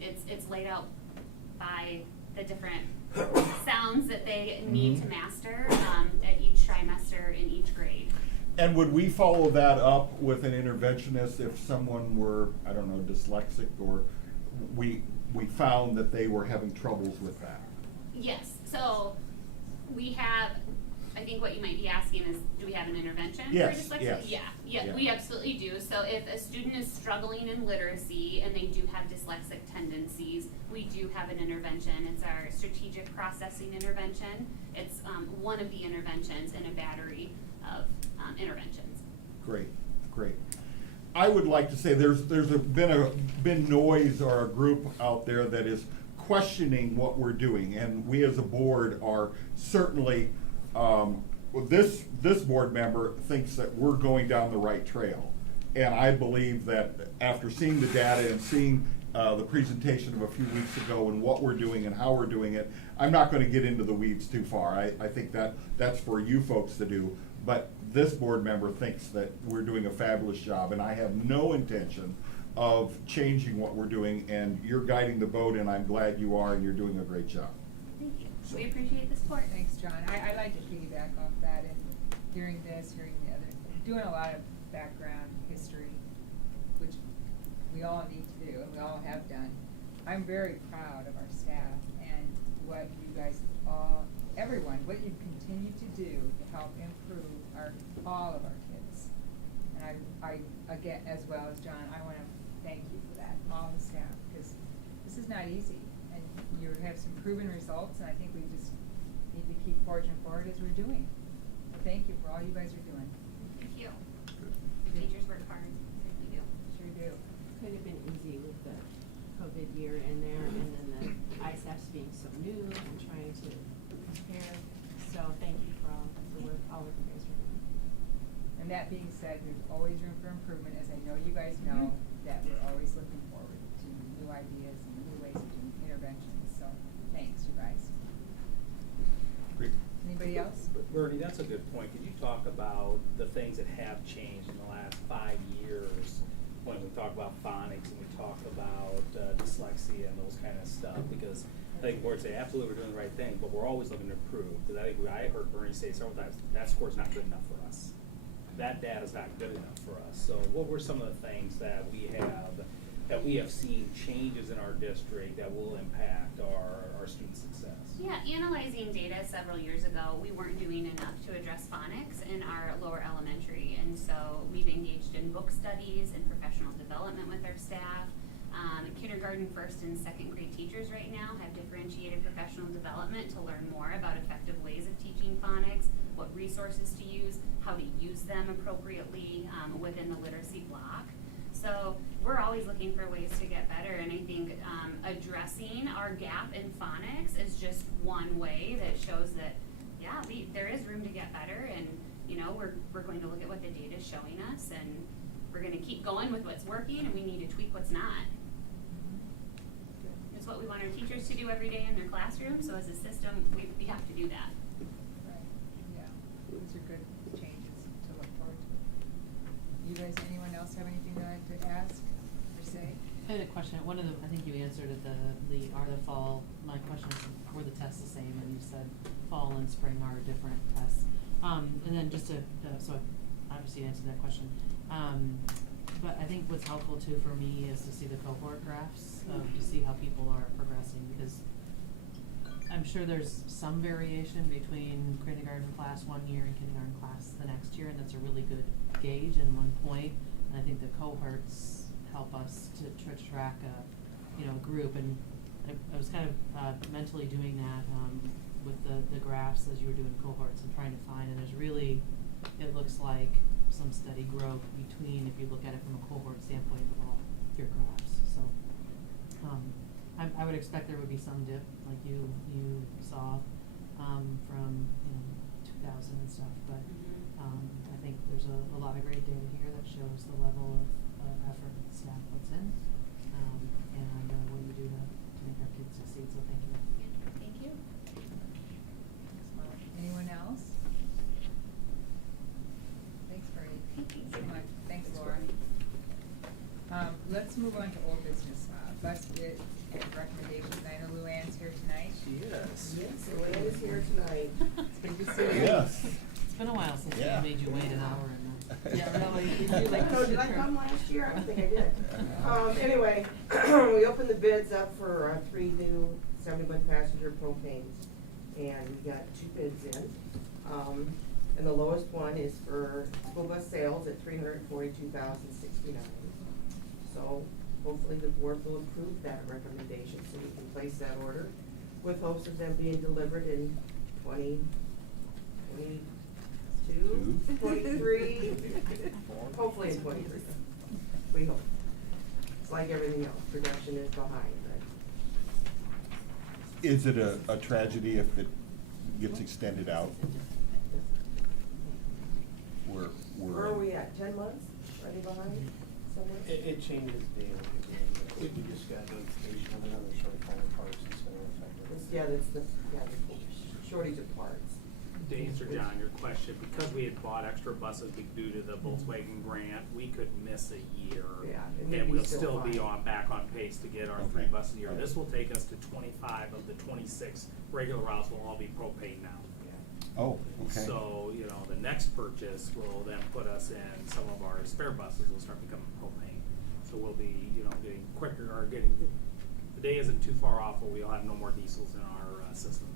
It's laid out by the different sounds that they need to master at each trimester in each grade. And would we follow that up with an interventionist if someone were, I don't know, dyslexic, or we found that they were having troubles with that? Yes. So we have, I think what you might be asking is, do we have an intervention for dyslexia? Yes. Yeah, we absolutely do. So if a student is struggling in literacy and they do have dyslexic tendencies, we do have an intervention. It's our strategic processing intervention. It's one of the interventions in a battery of interventions. Great, great. I would like to say been noise or a group out there that is questioning what we're doing, and we as a board are certainly, this board member thinks that we're going down the right trail. And I believe that after seeing the data and seeing the presentation of a few weeks ago and what we're doing and how we're doing it, I'm not gonna get into the weeds too far. I think that's for you folks to do. But this board member thinks that we're doing a fabulous job, and I have no intention of changing what we're doing, and you're guiding the boat, and I'm glad you are, and you're doing a great job. Thank you. We appreciate the support. Thanks, John. I'd like to piggyback off that and hearing this, hearing the other, doing a lot of background history, which we all need to do and we all have done. I'm very proud of our staff and what you guys all, everyone, what you continue to do to help improve all of our kids. And I again, as well as John, I want to thank you for that, all the staff, because this is not easy. And you have some proven results, and I think we just need to keep forging forward as we're doing. So thank you for all you guys are doing. Thank you. Teachers work hard. We do. Sure do. Could have been easy with the COVID year in there, and then the Isafs being so new and trying to compare. So thank you for all the work all of you guys are doing. And that being said, there's always room for improvement, as I know you guys know, that we're always looking forward to new ideas and new ways of doing interventions. So thanks, you guys. Great. Anybody else? Bernie, that's a good point. Could you talk about the things that have changed in the last 5 years when we talk about phonics and we talk about dyslexia and those kind of stuff? Because I think boards say absolutely we're doing the right thing, but we're always looking to improve. Because I think I heard Bernie say several times that score's not good enough for us. That data's not good enough for us. So what were some of the things that we have seen changes in our district that will impact our student success? Yeah, analyzing data several years ago, we weren't doing enough to address phonics in our lower elementary, and so we've engaged in book studies and professional development with our staff. Kindergarten, first, and second grade teachers right now have differentiated professional development to learn more about effective ways of teaching phonics, what resources to use, how to use them appropriately within the literacy block. So we're always looking for ways to get better, and I think addressing our gap in phonics is just one way that shows that, yeah, there is room to get better, and you know, we're going to look at what the data is showing us, and we're going to keep going with what's working, and we need to tweak what's not. It's what we want our teachers to do every day in their classroom, so as a system, we have to do that. Right, yeah, those are good changes to look forward to. You guys, anyone else have anything they'd like to ask or say? I had a question. One of the, I think you answered it, fall, my question is, were the tests the same? And you said fall and spring are different tests. And then just so obviously you answered that question. But I think what's helpful too for me is to see the cohort graphs, to see how people are progressing, because I'm sure there's some variation between kindergarten class one year and kindergarten class the next year, and that's a really good gauge and one point. And I think the cohorts help us to track a group, and I was kind of mentally doing that with the graphs as you were doing cohorts and trying to find, and there's really, it looks like some steady growth between, if you look at it from a cohort standpoint, of all your graphs. So I would expect there would be some dip like you saw from 2000 and stuff, but I think there's a lot of great data here that shows the level of effort that staff puts in, and what you do to make our kids succeed. So thank you. Thank you. Thanks, Mark. Anyone else? Thanks, Bernie. So much. Thanks, Laura. Let's move on to old business. Budget and recommendations. I know Luann's here tonight. She is. Yes, Luann is here tonight. It's good to see you. Yes. It's been a while since Yeah. we made you wait an hour. And Yeah, really. Oh, did I come last year? I don't think I did. Anyway, we opened the bids up for 3 new 71 passenger propanes, and we got 2 bids in. And the lowest one is for school bus sales at $342,069. So hopefully the board will approve that recommendation so we can place that order with hopes of them being delivered in 2022, 23, hopefully in 23. we hope. It's like everything else, production is behind, but. Is it a tragedy if it gets extended out? Where are we at, 10 months, already behind somewhere? It changes daily. We just got notification of another shortfall of parts that's gonna affect it. That's the shortage of parts. To answer, John, your question, because we had bought extra buses due to the Volkswagen grant, we could miss a year. Yeah, and we'd And be we'll still still be fine. back on pace to get our 3 buses a year. This will take us to 25 of the 26 regular routes will all be propane now. Oh, okay. So, you know, the next purchase will then put us in, some of our spare buses will start becoming propane. So we'll be, you know, getting quicker, or getting, the day isn't too far off where we'll have no more diesels in our system.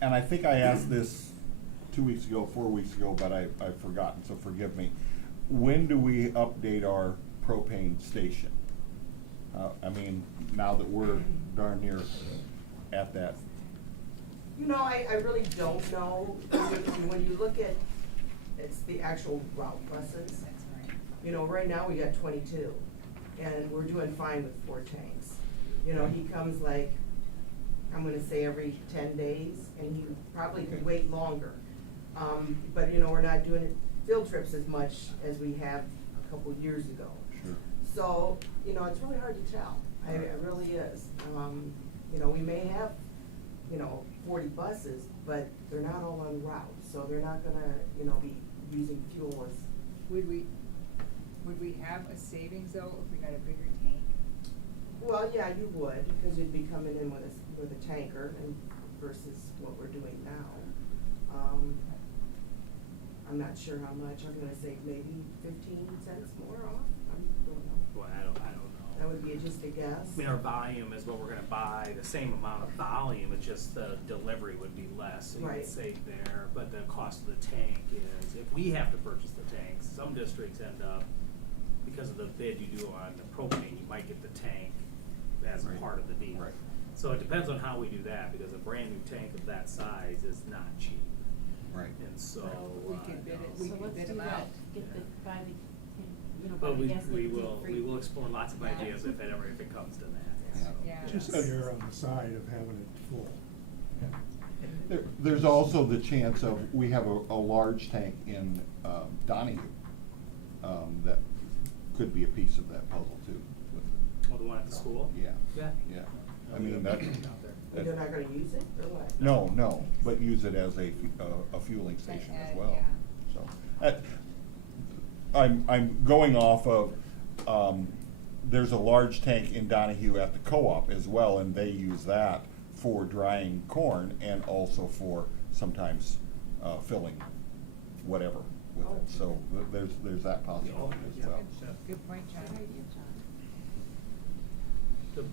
And I think I asked this 2 weeks ago, 4 weeks ago, but I've forgotten, so forgive me. When do we update our propane station? I mean, now that we're darn near at that. You know, I really don't know. When you look at, it's the actual route buses. You know, right now we got 22, and we're doing fine with 4 tanks. You know, he comes like, I'm gonna say every 10 days, and he probably could wait longer. But you know, we're not doing field trips as much as we have a couple years ago. Sure. So, you know, it's really hard to tell. It really is. You know, we may have, you know, 40 buses, but they're not all on route, so they're not gonna, you know, be using fuel as. Would we have a savings though if we got a bigger tank? Well, yeah, you would, because you'd be coming in with a tanker and versus what we're doing now. I'm not sure how much. I'm gonna say maybe 15 cents more off. I don't know. Well, I don't know. That would be just a guess. I mean, our volume is what we're gonna buy, the same amount of volume, it's just the delivery would be less, so you Right. would save there. But the cost of the tank is, if we have to purchase the tanks, some districts end up, because of the bid you do on the propane, you might get the tank as Right. part of the deal. Right. So it depends on how we do that, because a brand new tank of that size is not cheap. Right. And so. We can bid it, you know, we So can let's bid do them that, out. get the, buy the, you know, buy But the we gas. will explore lots of ideas if it comes to that. Yeah. Just err on the side of having it full. There's also the chance of, we have a large tank in Donahue that could be a piece of that puzzle too. Oh, the one at the school? Yeah. Yeah. Yeah. I mean, that. And you're not gonna use it, or what? No, but use it as a fueling station as well. Yeah. So, I'm going off of, there's a large tank in Donahue at the co-op as well, and they use that for drying corn and also for sometimes filling whatever with it. So there's that possibility as well. Good point, John.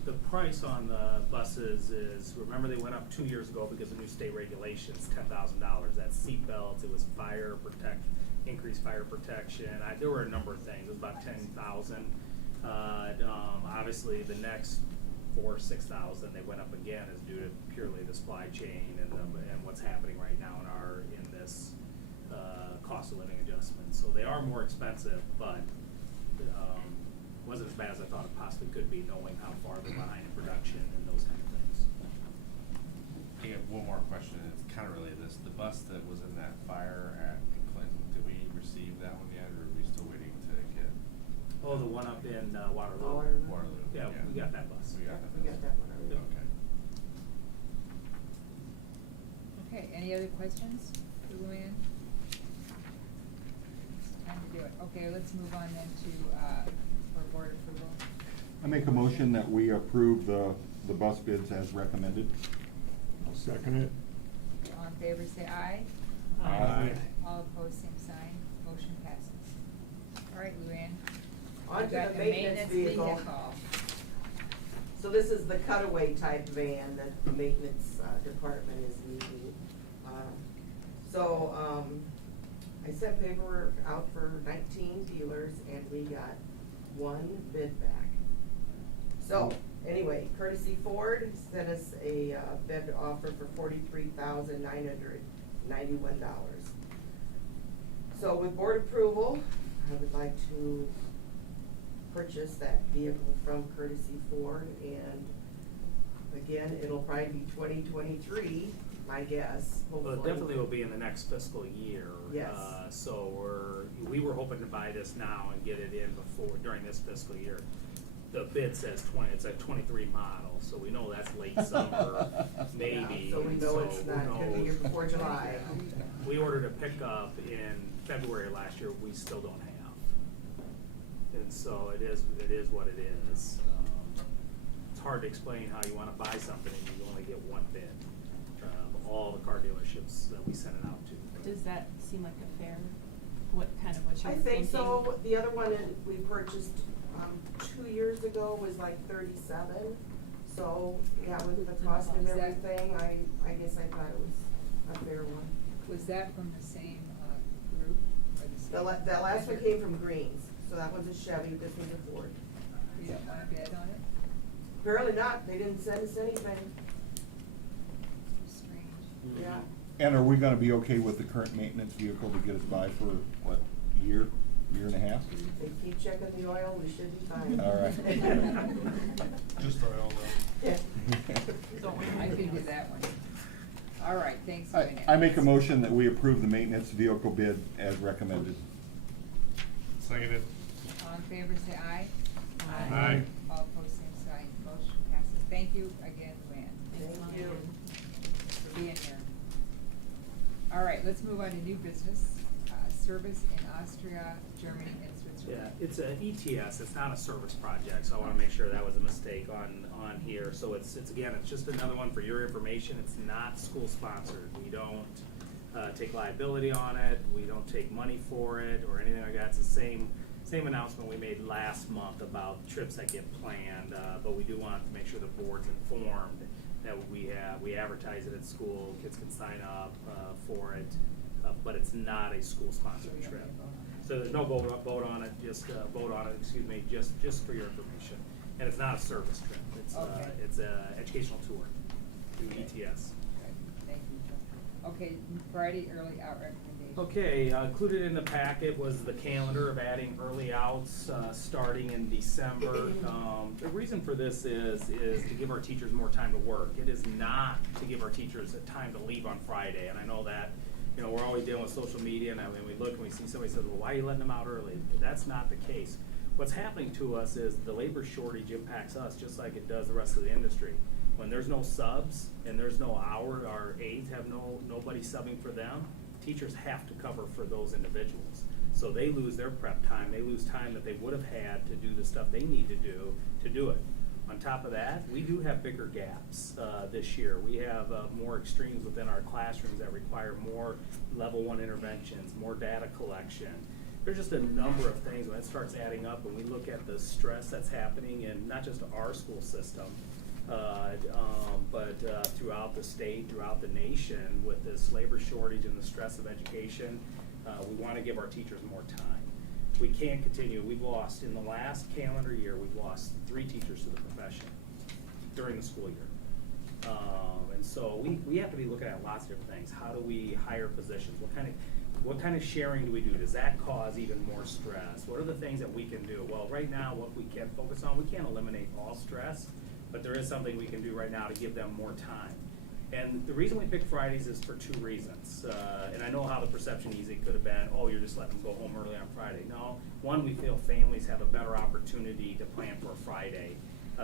The price on the buses is, remember they went up 2 years ago because of new state regulations, $10,000. That's seat belts, it was increased fire protection. There were a number of things, it was about 10,000. Obviously the next 4,000 or 6,000 they went up again is due to purely the supply chain and what's happening right now in this cost of living adjustment. So they are more expensive, but wasn't as bad as I thought it possibly could be, knowing how far they're behind in production and those kind of things. I have one more question, and it's kind of related to this. The bus that was in that fire in Clinton, did we receive that one yet, or are we still waiting to get? Oh, the one up in Waterloo. Waterloo. Yeah, we got that bus. We got that. We got that one already. Okay. Okay, any other questions for Luann? It's time to do it. Okay, let's move on then to, for board approval. I make a motion that we approve the bus bids as recommended. I'll second it. All in favor, say aye. Aye. All opposed, same sign. Motion passes. All right, Luann. On We've to got the maintenance vehicle. So this is the cutaway type van that the maintenance department is needing. I sent paperwork out for 19 dealers and we got 1 bid back. So anyway, Courtesy Ford sent us a bid offer for $43,991. So with board approval, I would like to purchase that vehicle from Courtesy Ford, and again, it'll probably be 2023, my guess, Well, hopefully. it definitely will be in the next fiscal year. Yes. So we were hoping to buy this now and get it in during this fiscal year. The bid says it's a 23 model, so we know that's late summer, maybe. So we know it's who not gonna be here knows? before July. We ordered a pickup in February last year, we still don't have. And so it is what it is. It's hard to explain how you wanna buy something and you only get one bid. All the car dealerships that we sent it out to. Does that seem like a fair, what you I were thinking? think so. The other one we purchased 2 years ago was like 37. So yeah, with the cost of everything, I guess I thought it was a fair one. Was that from the same group? Or the same That last one came from Greens, so that one's a Chevy. This one's a Ford. You don't want to bid on it? Apparently not. They didn't send us anything. Strange. Yeah. And are we gonna be okay with the current maintenance vehicle to get us by for, what, year and a half? They keep checking the oil. We should be fine. All right. Just oil though. Yeah. I could do that one. All right, thanks for doing it. I make a motion that we approve the maintenance vehicle bid as recommended. Seconded. All in favor, say aye. Aye. All opposed, same sign. Motion passes. Thank you again, Luann. Thank you. For being here. All right, let's move on to new business. Service in Austria, Germany, and Switzerland. Yeah, it's an ETS, it's not a service project, so I wanna make sure that was a mistake on here. So it's again, it's just another one for your information, it's not school sponsored. We don't take liability on it, we don't take money for it, or anything like that. It's the same announcement we made last month about trips that get planned, but we do want to make sure the board's informed that we advertise it at school, kids can sign up for it, but it's not a school-sponsored trip. So there's no vote on it, just just for your information. And it's not a service trip, it's a educational tour through ETS. Thank you. Okay, Friday early out recommendation. Okay, included in the packet was the calendar of adding early outs starting in December. The reason for this is to give our teachers more time to work. It is not to give our teachers time to leave on Friday. And I know that, we're always dealing with social media, and when we look and we see somebody says, well, why are you letting them out early? That's not the case. What's happening to us is the labor shortage impacts us just like it does the rest of the industry. When there's no subs and there's no hour, our aides have nobody subbing for them, teachers have to cover for those individuals. So they lose their prep time, they lose time that they would have had to do the stuff they need to do it. On top of that, we do have bigger gaps this year. We have more extremes within our classrooms that require more level 1 interventions, more data collection. There's just a number of things when it starts adding up, and we look at the stress that's happening in not just our school system, but throughout the state, throughout the nation, with this labor shortage and the stress of education, we want to give our teachers more time. We can't continue. We've lost, in the last calendar year, we've lost 3 teachers to the profession during the school year. And so we have to be looking at lots of different things. How do we hire positions? What kind of sharing do we do? Does that cause even more stress? What are the things that we can do? Well, right now, what we can focus on, we can't eliminate all stress, but there is something we can do right now to give them more time. And the reason we picked Fridays is for 2 reasons. And I know how the perception easy could have been, oh, you're just letting them go home early on Friday. No, one, we feel families have a better opportunity to plan for a Friday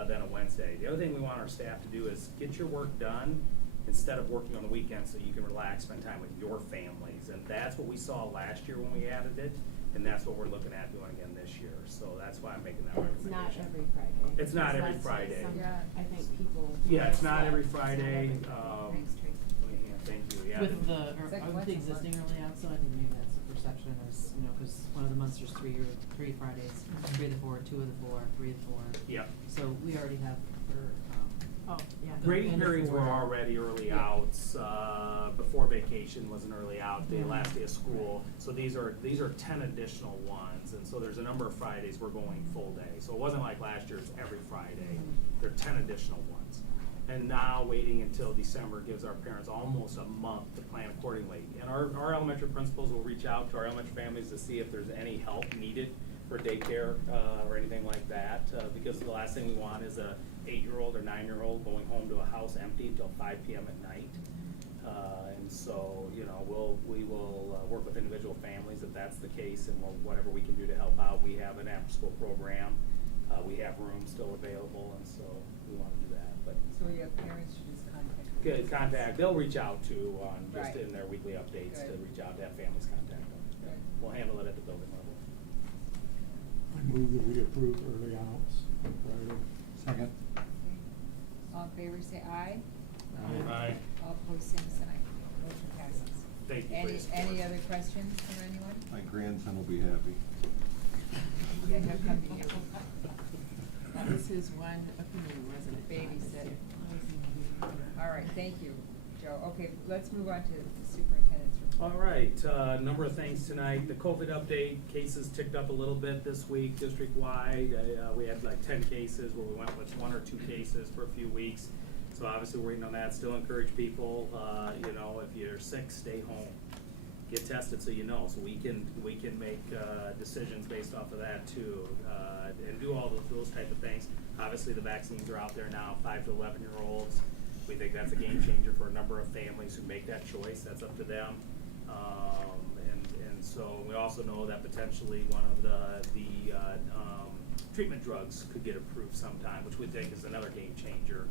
than a Wednesday. The other thing we want our staff to do is get your work done instead of working on the weekends so you can relax, spend time with your families. And that's what we saw last year when we added it, and that's what we're looking at doing again this year. So that's why I'm making that It's recommendation. not every Friday. It's not every That's Friday. some- I think people. Yeah, it's not every It's not Friday. every Friday. Thanks, Tracy. Yeah, thank you, yeah. With the, It's like with once the a month. existing early out, so I think maybe that's the perception is, cause one of the months there's 3 Fridays, 3 of the 4, 2 of the 4, 3 of the 4. Yep. So we already have Oh, yeah. Grading and the periods were 4. already early Yeah. outs, before vacation was an early out, the last day of school. So these are 10 additional ones, and so there's a number of Fridays we're going full day. So it wasn't like last year, it's every Friday. There are 10 additional ones. And now waiting until December gives our parents almost a month to plan accordingly. And our elementary principals will reach out to our elementary families to see if there's any help needed for daycare, or anything like that, because the last thing we want is a 8-year-old or 9-year-old going home to a house empty until 5 p.m. at night. And so, you know, we will work with individual families if that's the case, and whatever we can do to help out. We have an after-school program. We have rooms still available, and so we want to do that. But So you have parents who just contact? good contact. They'll reach out to just Right. in their weekly updates to Good. reach out to have families contact them. Good. We'll handle it at the building level. I move that we approve early outs on Friday. Second. All in favor, say aye. Aye. All opposed, same sign. Motion passes. Thank you for your support. Any other questions from anyone? My grandson will be happy. Yeah, he'll come to you. That was his one opinion, wasn't it? Babysit. All right, thank you, Joe. Okay, let's move on to the superintendent's report. All right, number of things tonight. The COVID update, cases ticked up a little bit this week district-wide. We had like 10 cases where we went with 1 or 2 cases for a few weeks. So obviously we're waiting on that. Still encourage people, you know, if you're sick, stay home. Get tested so you know, so we can make decisions based off of that too, and do all those type of things. Obviously the vaccines are out there now, 5 to 11-year-olds. We think that's a game changer for a number of families who make that choice. That's up to them. And so we also know that potentially one of the treatment drugs could get approved sometime, which we think is another game changer.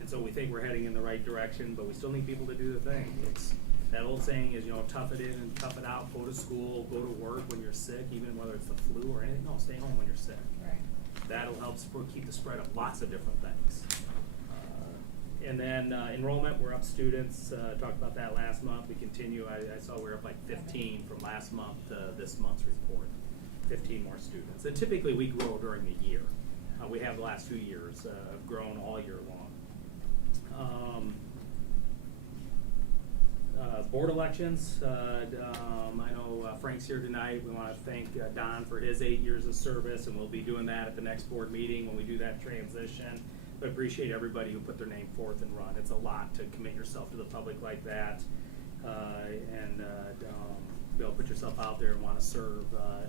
And so we think we're heading in the right direction, but we still need people to do the thing. It's that old saying is, you know, tough it in and tough it out. Go to school, go to work when you're sick, even whether it's the flu or anything. No, stay home when you're sick. Right. That'll help keep the spread of lots of different things. And then enrollment, we're up students. Talked about that last month. We continue. I saw we're up like 15 from last month to this month's report. 15 more students. And typically we grow during the year. We have the last 2 years grown all year long. Board elections. I know Frank's here tonight. We want to thank Don for his 8 years of service, and we'll be doing that at the next board meeting when we do that transition. But appreciate everybody who put their name forth and run. It's a lot to commit yourself to the public like that, and be able to put yourself out there and want to serve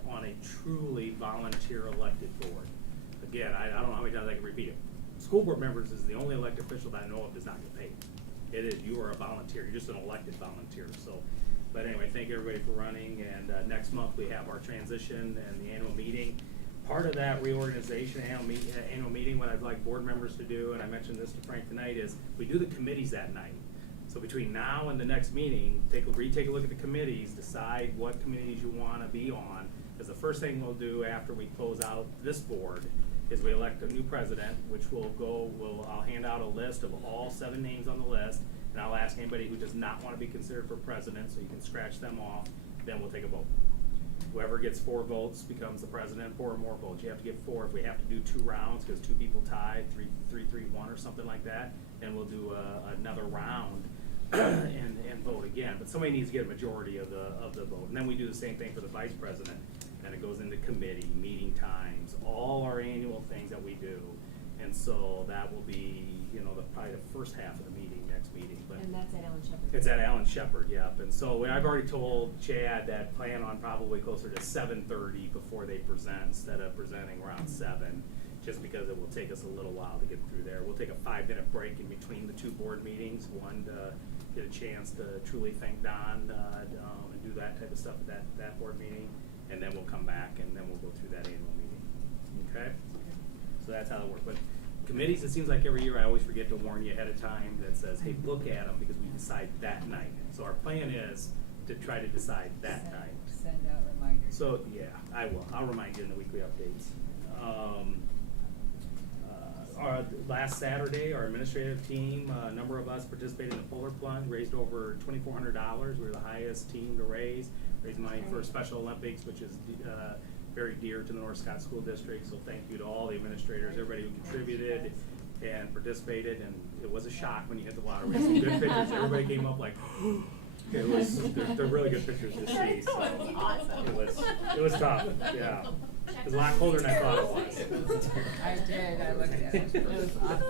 on a truly volunteer elected board. Again, I don't know how many times I can repeat it. School board members is the only elected official that I know of does not get paid. It is, you are a volunteer. You're just an elected volunteer. So, but anyway, thank everybody for running. And next month we have our transition and the annual meeting. Part of that reorganization annual meeting, what I'd like board members to do, and I mentioned this to Frank tonight, is we do the committees that night. So between now and the next meeting, take a look at the committees, decide what committees you want to be on. Because the first thing we'll do after we close out this board is we elect a new president, which I'll hand out a list of all 7 names on the list, and I'll ask anybody who does not want to be considered for president, so you can scratch them off, then we'll take a vote. Whoever gets 4 votes becomes the president. 4 or more votes. You have to get 4. If we have to do 2 rounds because 2 people tied, 3-3-1 or something like that, then we'll do another round and vote again. But somebody needs to get a majority of the vote. And then we do the same thing for the vice president. Then it goes into committee, meeting times, all our annual things that we do. And so that will be, you know, probably the first half of the meeting, next meeting. But And that's at Allen Shepherd. it's at Allen Shepherd, yep. And so I've already told Chad that plan on probably closer to 7:30 before they present, instead of presenting around 7, just because it will take us a little while to get through there. We'll take a 5-minute break in between the 2 board meetings, one to get a chance to truly thank Don and do that type of stuff at that board meeting, and then we'll come back and then we'll go through that annual meeting. Okay? So that's how it works. But committees, it seems like every year I always forget to warn you ahead of time that says, hey, look at them because we decide that night. So our plan is to try to decide that night. Send out reminders. So, yeah, I will. I'll remind you in the weekly updates. Our last Saturday, our administrative team, a number of us participated in the polar plunge, raised over $2,400. We were the highest team to raise money for Special Olympics, which is very dear to the North Scott School District. So thank you to all the administrators, everybody who contributed and participated. And it was a shock when you hit the lottery. Some good pictures. Everybody came up like, they're really good pictures to see. So it was tough. Yeah. It was a lot colder than I thought it was. I did. I looked at it. It was awesome.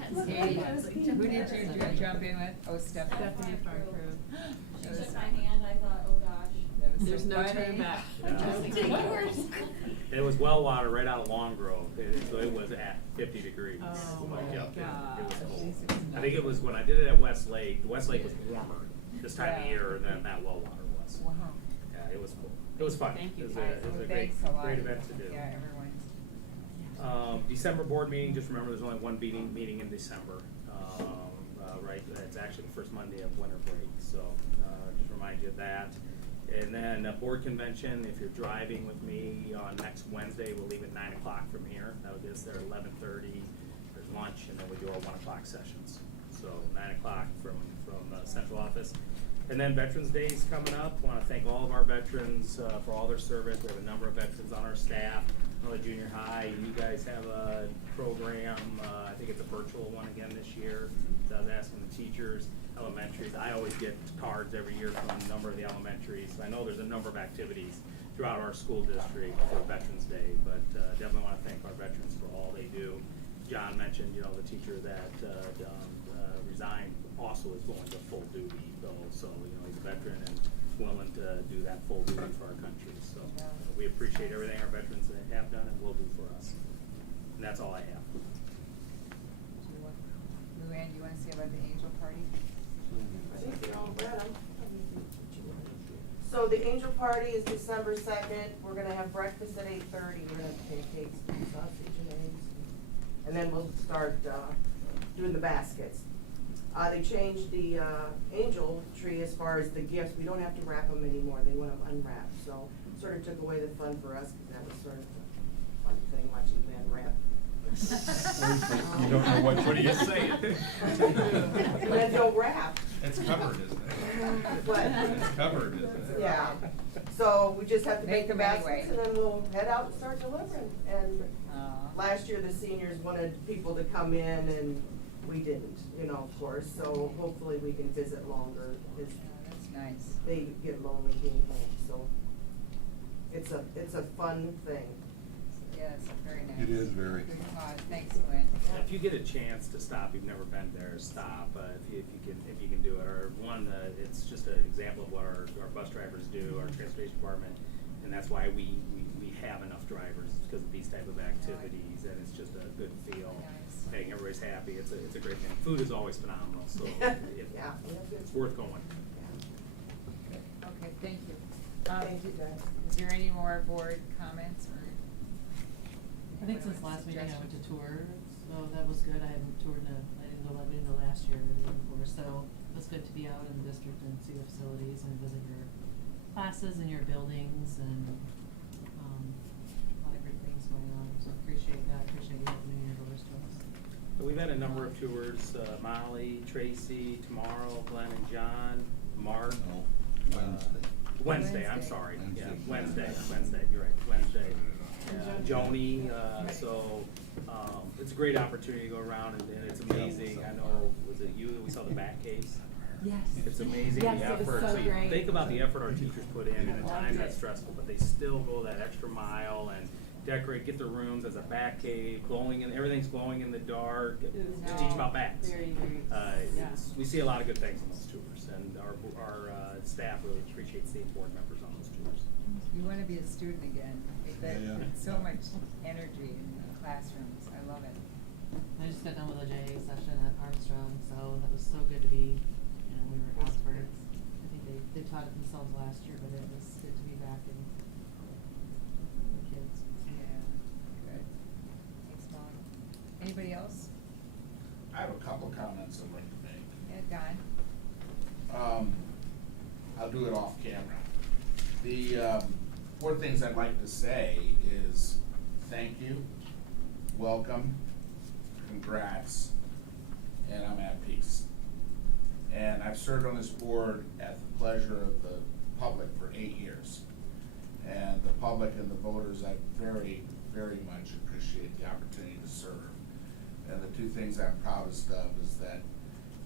Who did you jump in with? Oh, Stephanie. Stephanie Farcrew. She took my hand. I thought, oh gosh. That There's no turn back. It was well water right out of Long Grove, so it was at 50 degrees. Oh Like, my yeah, God. It was cold. I think it was when I did it at Westlake was warmer this time of Yeah. year than that well water was. Wow. Yeah, it was cool. It was fun. Thank you. It was All right, a well, great, thanks a lot. great event to do. Yeah, everyone. December board meeting, just remember there's only one meeting in December. Right, it's actually the first Monday of winter break, so just remind you of that. And then board convention, if you're driving with me on next Wednesday, we'll leave at 9 o'clock from here. That'll get us there at 11:30. There's lunch, and then we do our 1 o'clock sessions. So 9 o'clock from central office. And then Veterans Day is coming up. Want to thank all of our veterans for all their service. We have a number of veterans on our staff. I know the junior high, you guys have a program, I think it's a virtual one again this year. So I was asking the teachers, elementaries. I always get cards every year from a number of the elementaries. I know there's a number of activities throughout our school district for Veterans Day, but definitely want to thank our veterans for all they do. John mentioned, the teacher that resigned also is going to full duty, though, so, he's a veteran and willing to do that full duty for our country. So we appreciate everything our veterans have done and will do for us. And that's all I have. Luann, you want to say about the angel party? I think you all read them. So the angel party is December 2nd. We're gonna have breakfast at 8:30. We're gonna have pancakes and sausage and eggs. And then we'll start, doing the baskets. They changed the, angel tree as far as the gifts. We don't have to wrap them anymore. They want them unwrapped. So sort of took away the fun for us, because that was sort of a fun thing, watching them unwrap. You don't know what are you saying? Then don't wrap. It's covered, isn't it? What? It's covered, isn't it? Yeah. So we just have to make the them baskets anyway. and then we'll head out and start delivering. And last year the seniors wanted people to come in and we didn't, of course. So hopefully we can visit longer. That's nice. They get lonely being home, so it's a fun thing. Yes, very nice. It is very. Good cause. Thanks, Luann. If you get a chance to stop, you've never been there, stop. If you can do it, or one, it's just an example of what our bus drivers do, our transportation department, and that's why we have enough drivers because of these type of activities, and it's just a good feel. Making everybody's happy. It's a great thing. Food is always phenomenal, so it's worth going. Okay, thank you. Thank you, guys. Is there any more board comments or? I think since last meeting I went to tour, so that was good. I hadn't toured I didn't go last year or the year before, so it was good to be out in the district and see the facilities and visit your classes and your buildings and a lot of great things going on. So appreciate that. Appreciate you opening your doors to us. So we've had a number of tours, Molly, Tracy, tomorrow, Glenn and John, Mark. No, Wednesday. Wednesday, I'm sorry. Yeah, Wednesday, you're right, Wednesday. Joni, so it's a great opportunity to go around and it's amazing. I know, was it you that we saw the bat caves? Yes. It's amazing Yes, the it was effort. so You great. think about the effort our teachers put in a time Loved that's it. stressful, but they still go that extra mile and decorate, get the rooms as a bat cave, glowing and everything's glowing in the dark. It was To teach about bats. Very, very, yeah. We see a lot of good things on those tours, and our staff really appreciates seeing board members on those tours. You want to be a student again. Yeah. So much energy in the classrooms. I love it. I just got done with a JA session at Armstrong, so that was so good to be, we were out for, I think they taught it themselves last year, but it was good to be back and the kids. Yeah, good. Thanks, Mom. Anybody else? I have a couple comments I'd like to make. Yeah, Don? I'll do it off camera. The 4 things I'd like to say is thank you, welcome, congrats, and I'm at peace. And I've served on this board at the pleasure of the public for 8 years. And the public and the voters, I very, very much appreciate the opportunity to serve. And the 2 things I'm proudest of is that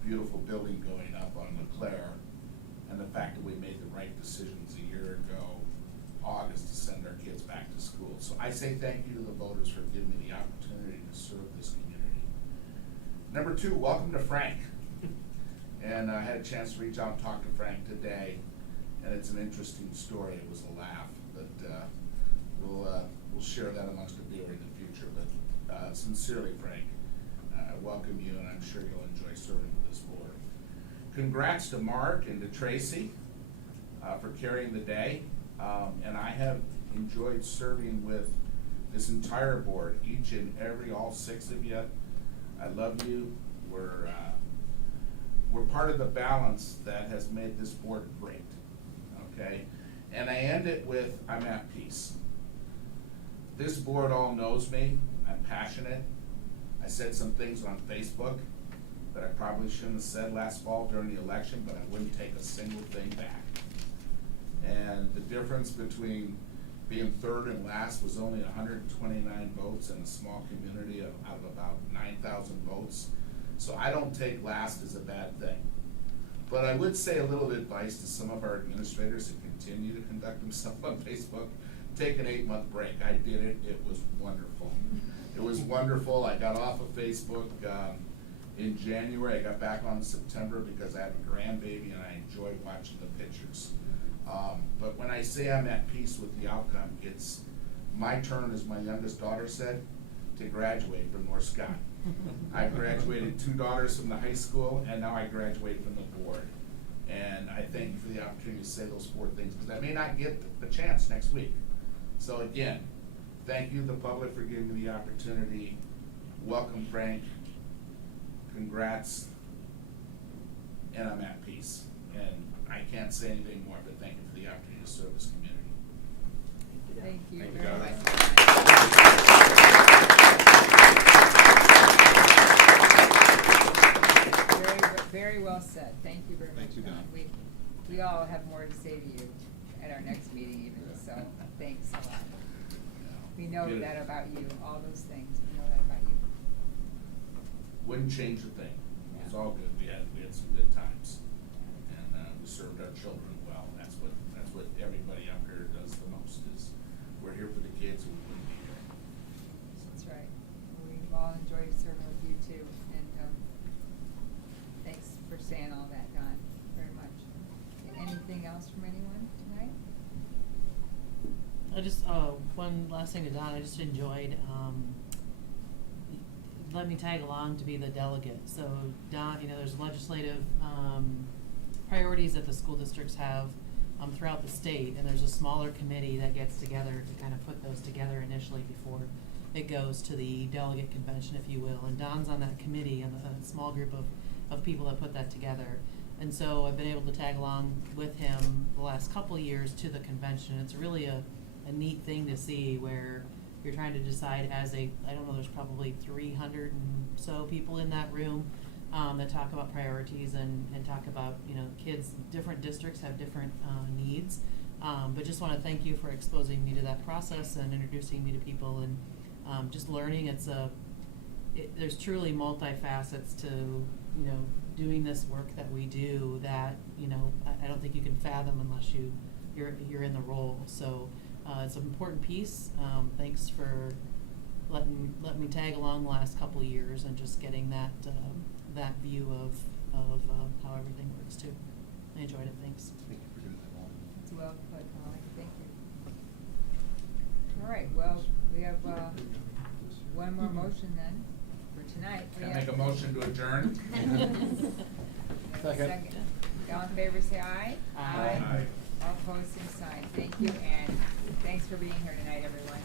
beautiful building going up on LeClaire, and the fact that we made the right decisions a year ago, August, to send our kids back to school. So I say thank you to the voters for giving me the opportunity to serve this community. Number 2, welcome to Frank. And I had a chance to reach out and talk to Frank today. and it's an interesting story. It was a laugh, but we'll share that amongst the beer in the future. But sincerely, Frank, I welcome you, and I'm sure you'll enjoy serving with this board. Congrats to Mark and to Tracy for carrying the day, and I have enjoyed serving with this entire board, each and every, all 6 of you. I love you. We're part of the balance that has made this board great, okay? And I end it with, I'm at peace. This board all knows me. I'm passionate. I said some things on Facebook that I probably shouldn't have said last fall during the election, but I wouldn't take a single thing back. And the difference between being third and last was only 129 votes in a small community out of about 9,000 votes. So I don't take last as a bad thing. But I would say a little advice to some of our administrators who continue to conduct themselves on Facebook. Take an 8-month break. I did it. It was wonderful. It was wonderful. I got off of Facebook in January. I got back on in September because I have a grandbaby and I enjoy watching the pictures. But when I say I'm at peace with the outcome, it's my turn, as my youngest daughter said, to graduate from North Scott. I graduated 2 daughters from the high school, and now I graduate from the board. And I thank you for the opportunity to say those 4 things, because I may not get the chance next week. So again, thank you, the public, for giving me the opportunity. Welcome, Frank. Congrats. And I'm at peace. And I can't say anything more, but thank you for the opportunity to serve this community. Thank you Thank you, very Donna. much. Very well said. Thank you very much. Thank you, Don. We all have more to say to you at our next meeting even, so thanks a lot. We know Good. that about you, all those things, we know that about you. Wouldn't change a thing. It was all good. We had some good times, and we served our children well. That's what everybody up here does the most. Is we're here for the kids who wouldn't be here. That's right. We've all enjoyed serving with you too, and thanks for saying all that, Don, very much. Anything else from anyone tonight? I just, one last thing to Don, I just enjoyed, let me tag along to be the delegate. So Don, there's legislative, priorities that the school districts have, throughout the state, and there's a smaller committee that gets together to kind of put those together initially before it goes to the delegate convention, if you will. And Don's on that committee and a small group of people that put that together. And so I've been able to tag along with him the last couple of years to the convention. It's really a neat thing to see where you're trying to decide as I don't know, there's probably 300 and so people in that room that talk about priorities and talk about, kids, different districts have different needs. But just want to thank you for exposing me to that process and introducing me to people and just learning. There's truly multifacets to, doing this work that we do that, I don't think you can fathom unless you're in the role. So it's an important piece. Thanks for letting me tag along the last couple of years and just getting that view of how everything works too. I enjoyed it. Thanks. Thank you for doing that, Molly. It's well put, Molly. Thank you. All right. Well, we have one more motion then for tonight. Can I make a motion to adjourn? Second. All in favor, say aye. Aye. All opposed, same sign. Thank you, and thanks for being here tonight, everyone.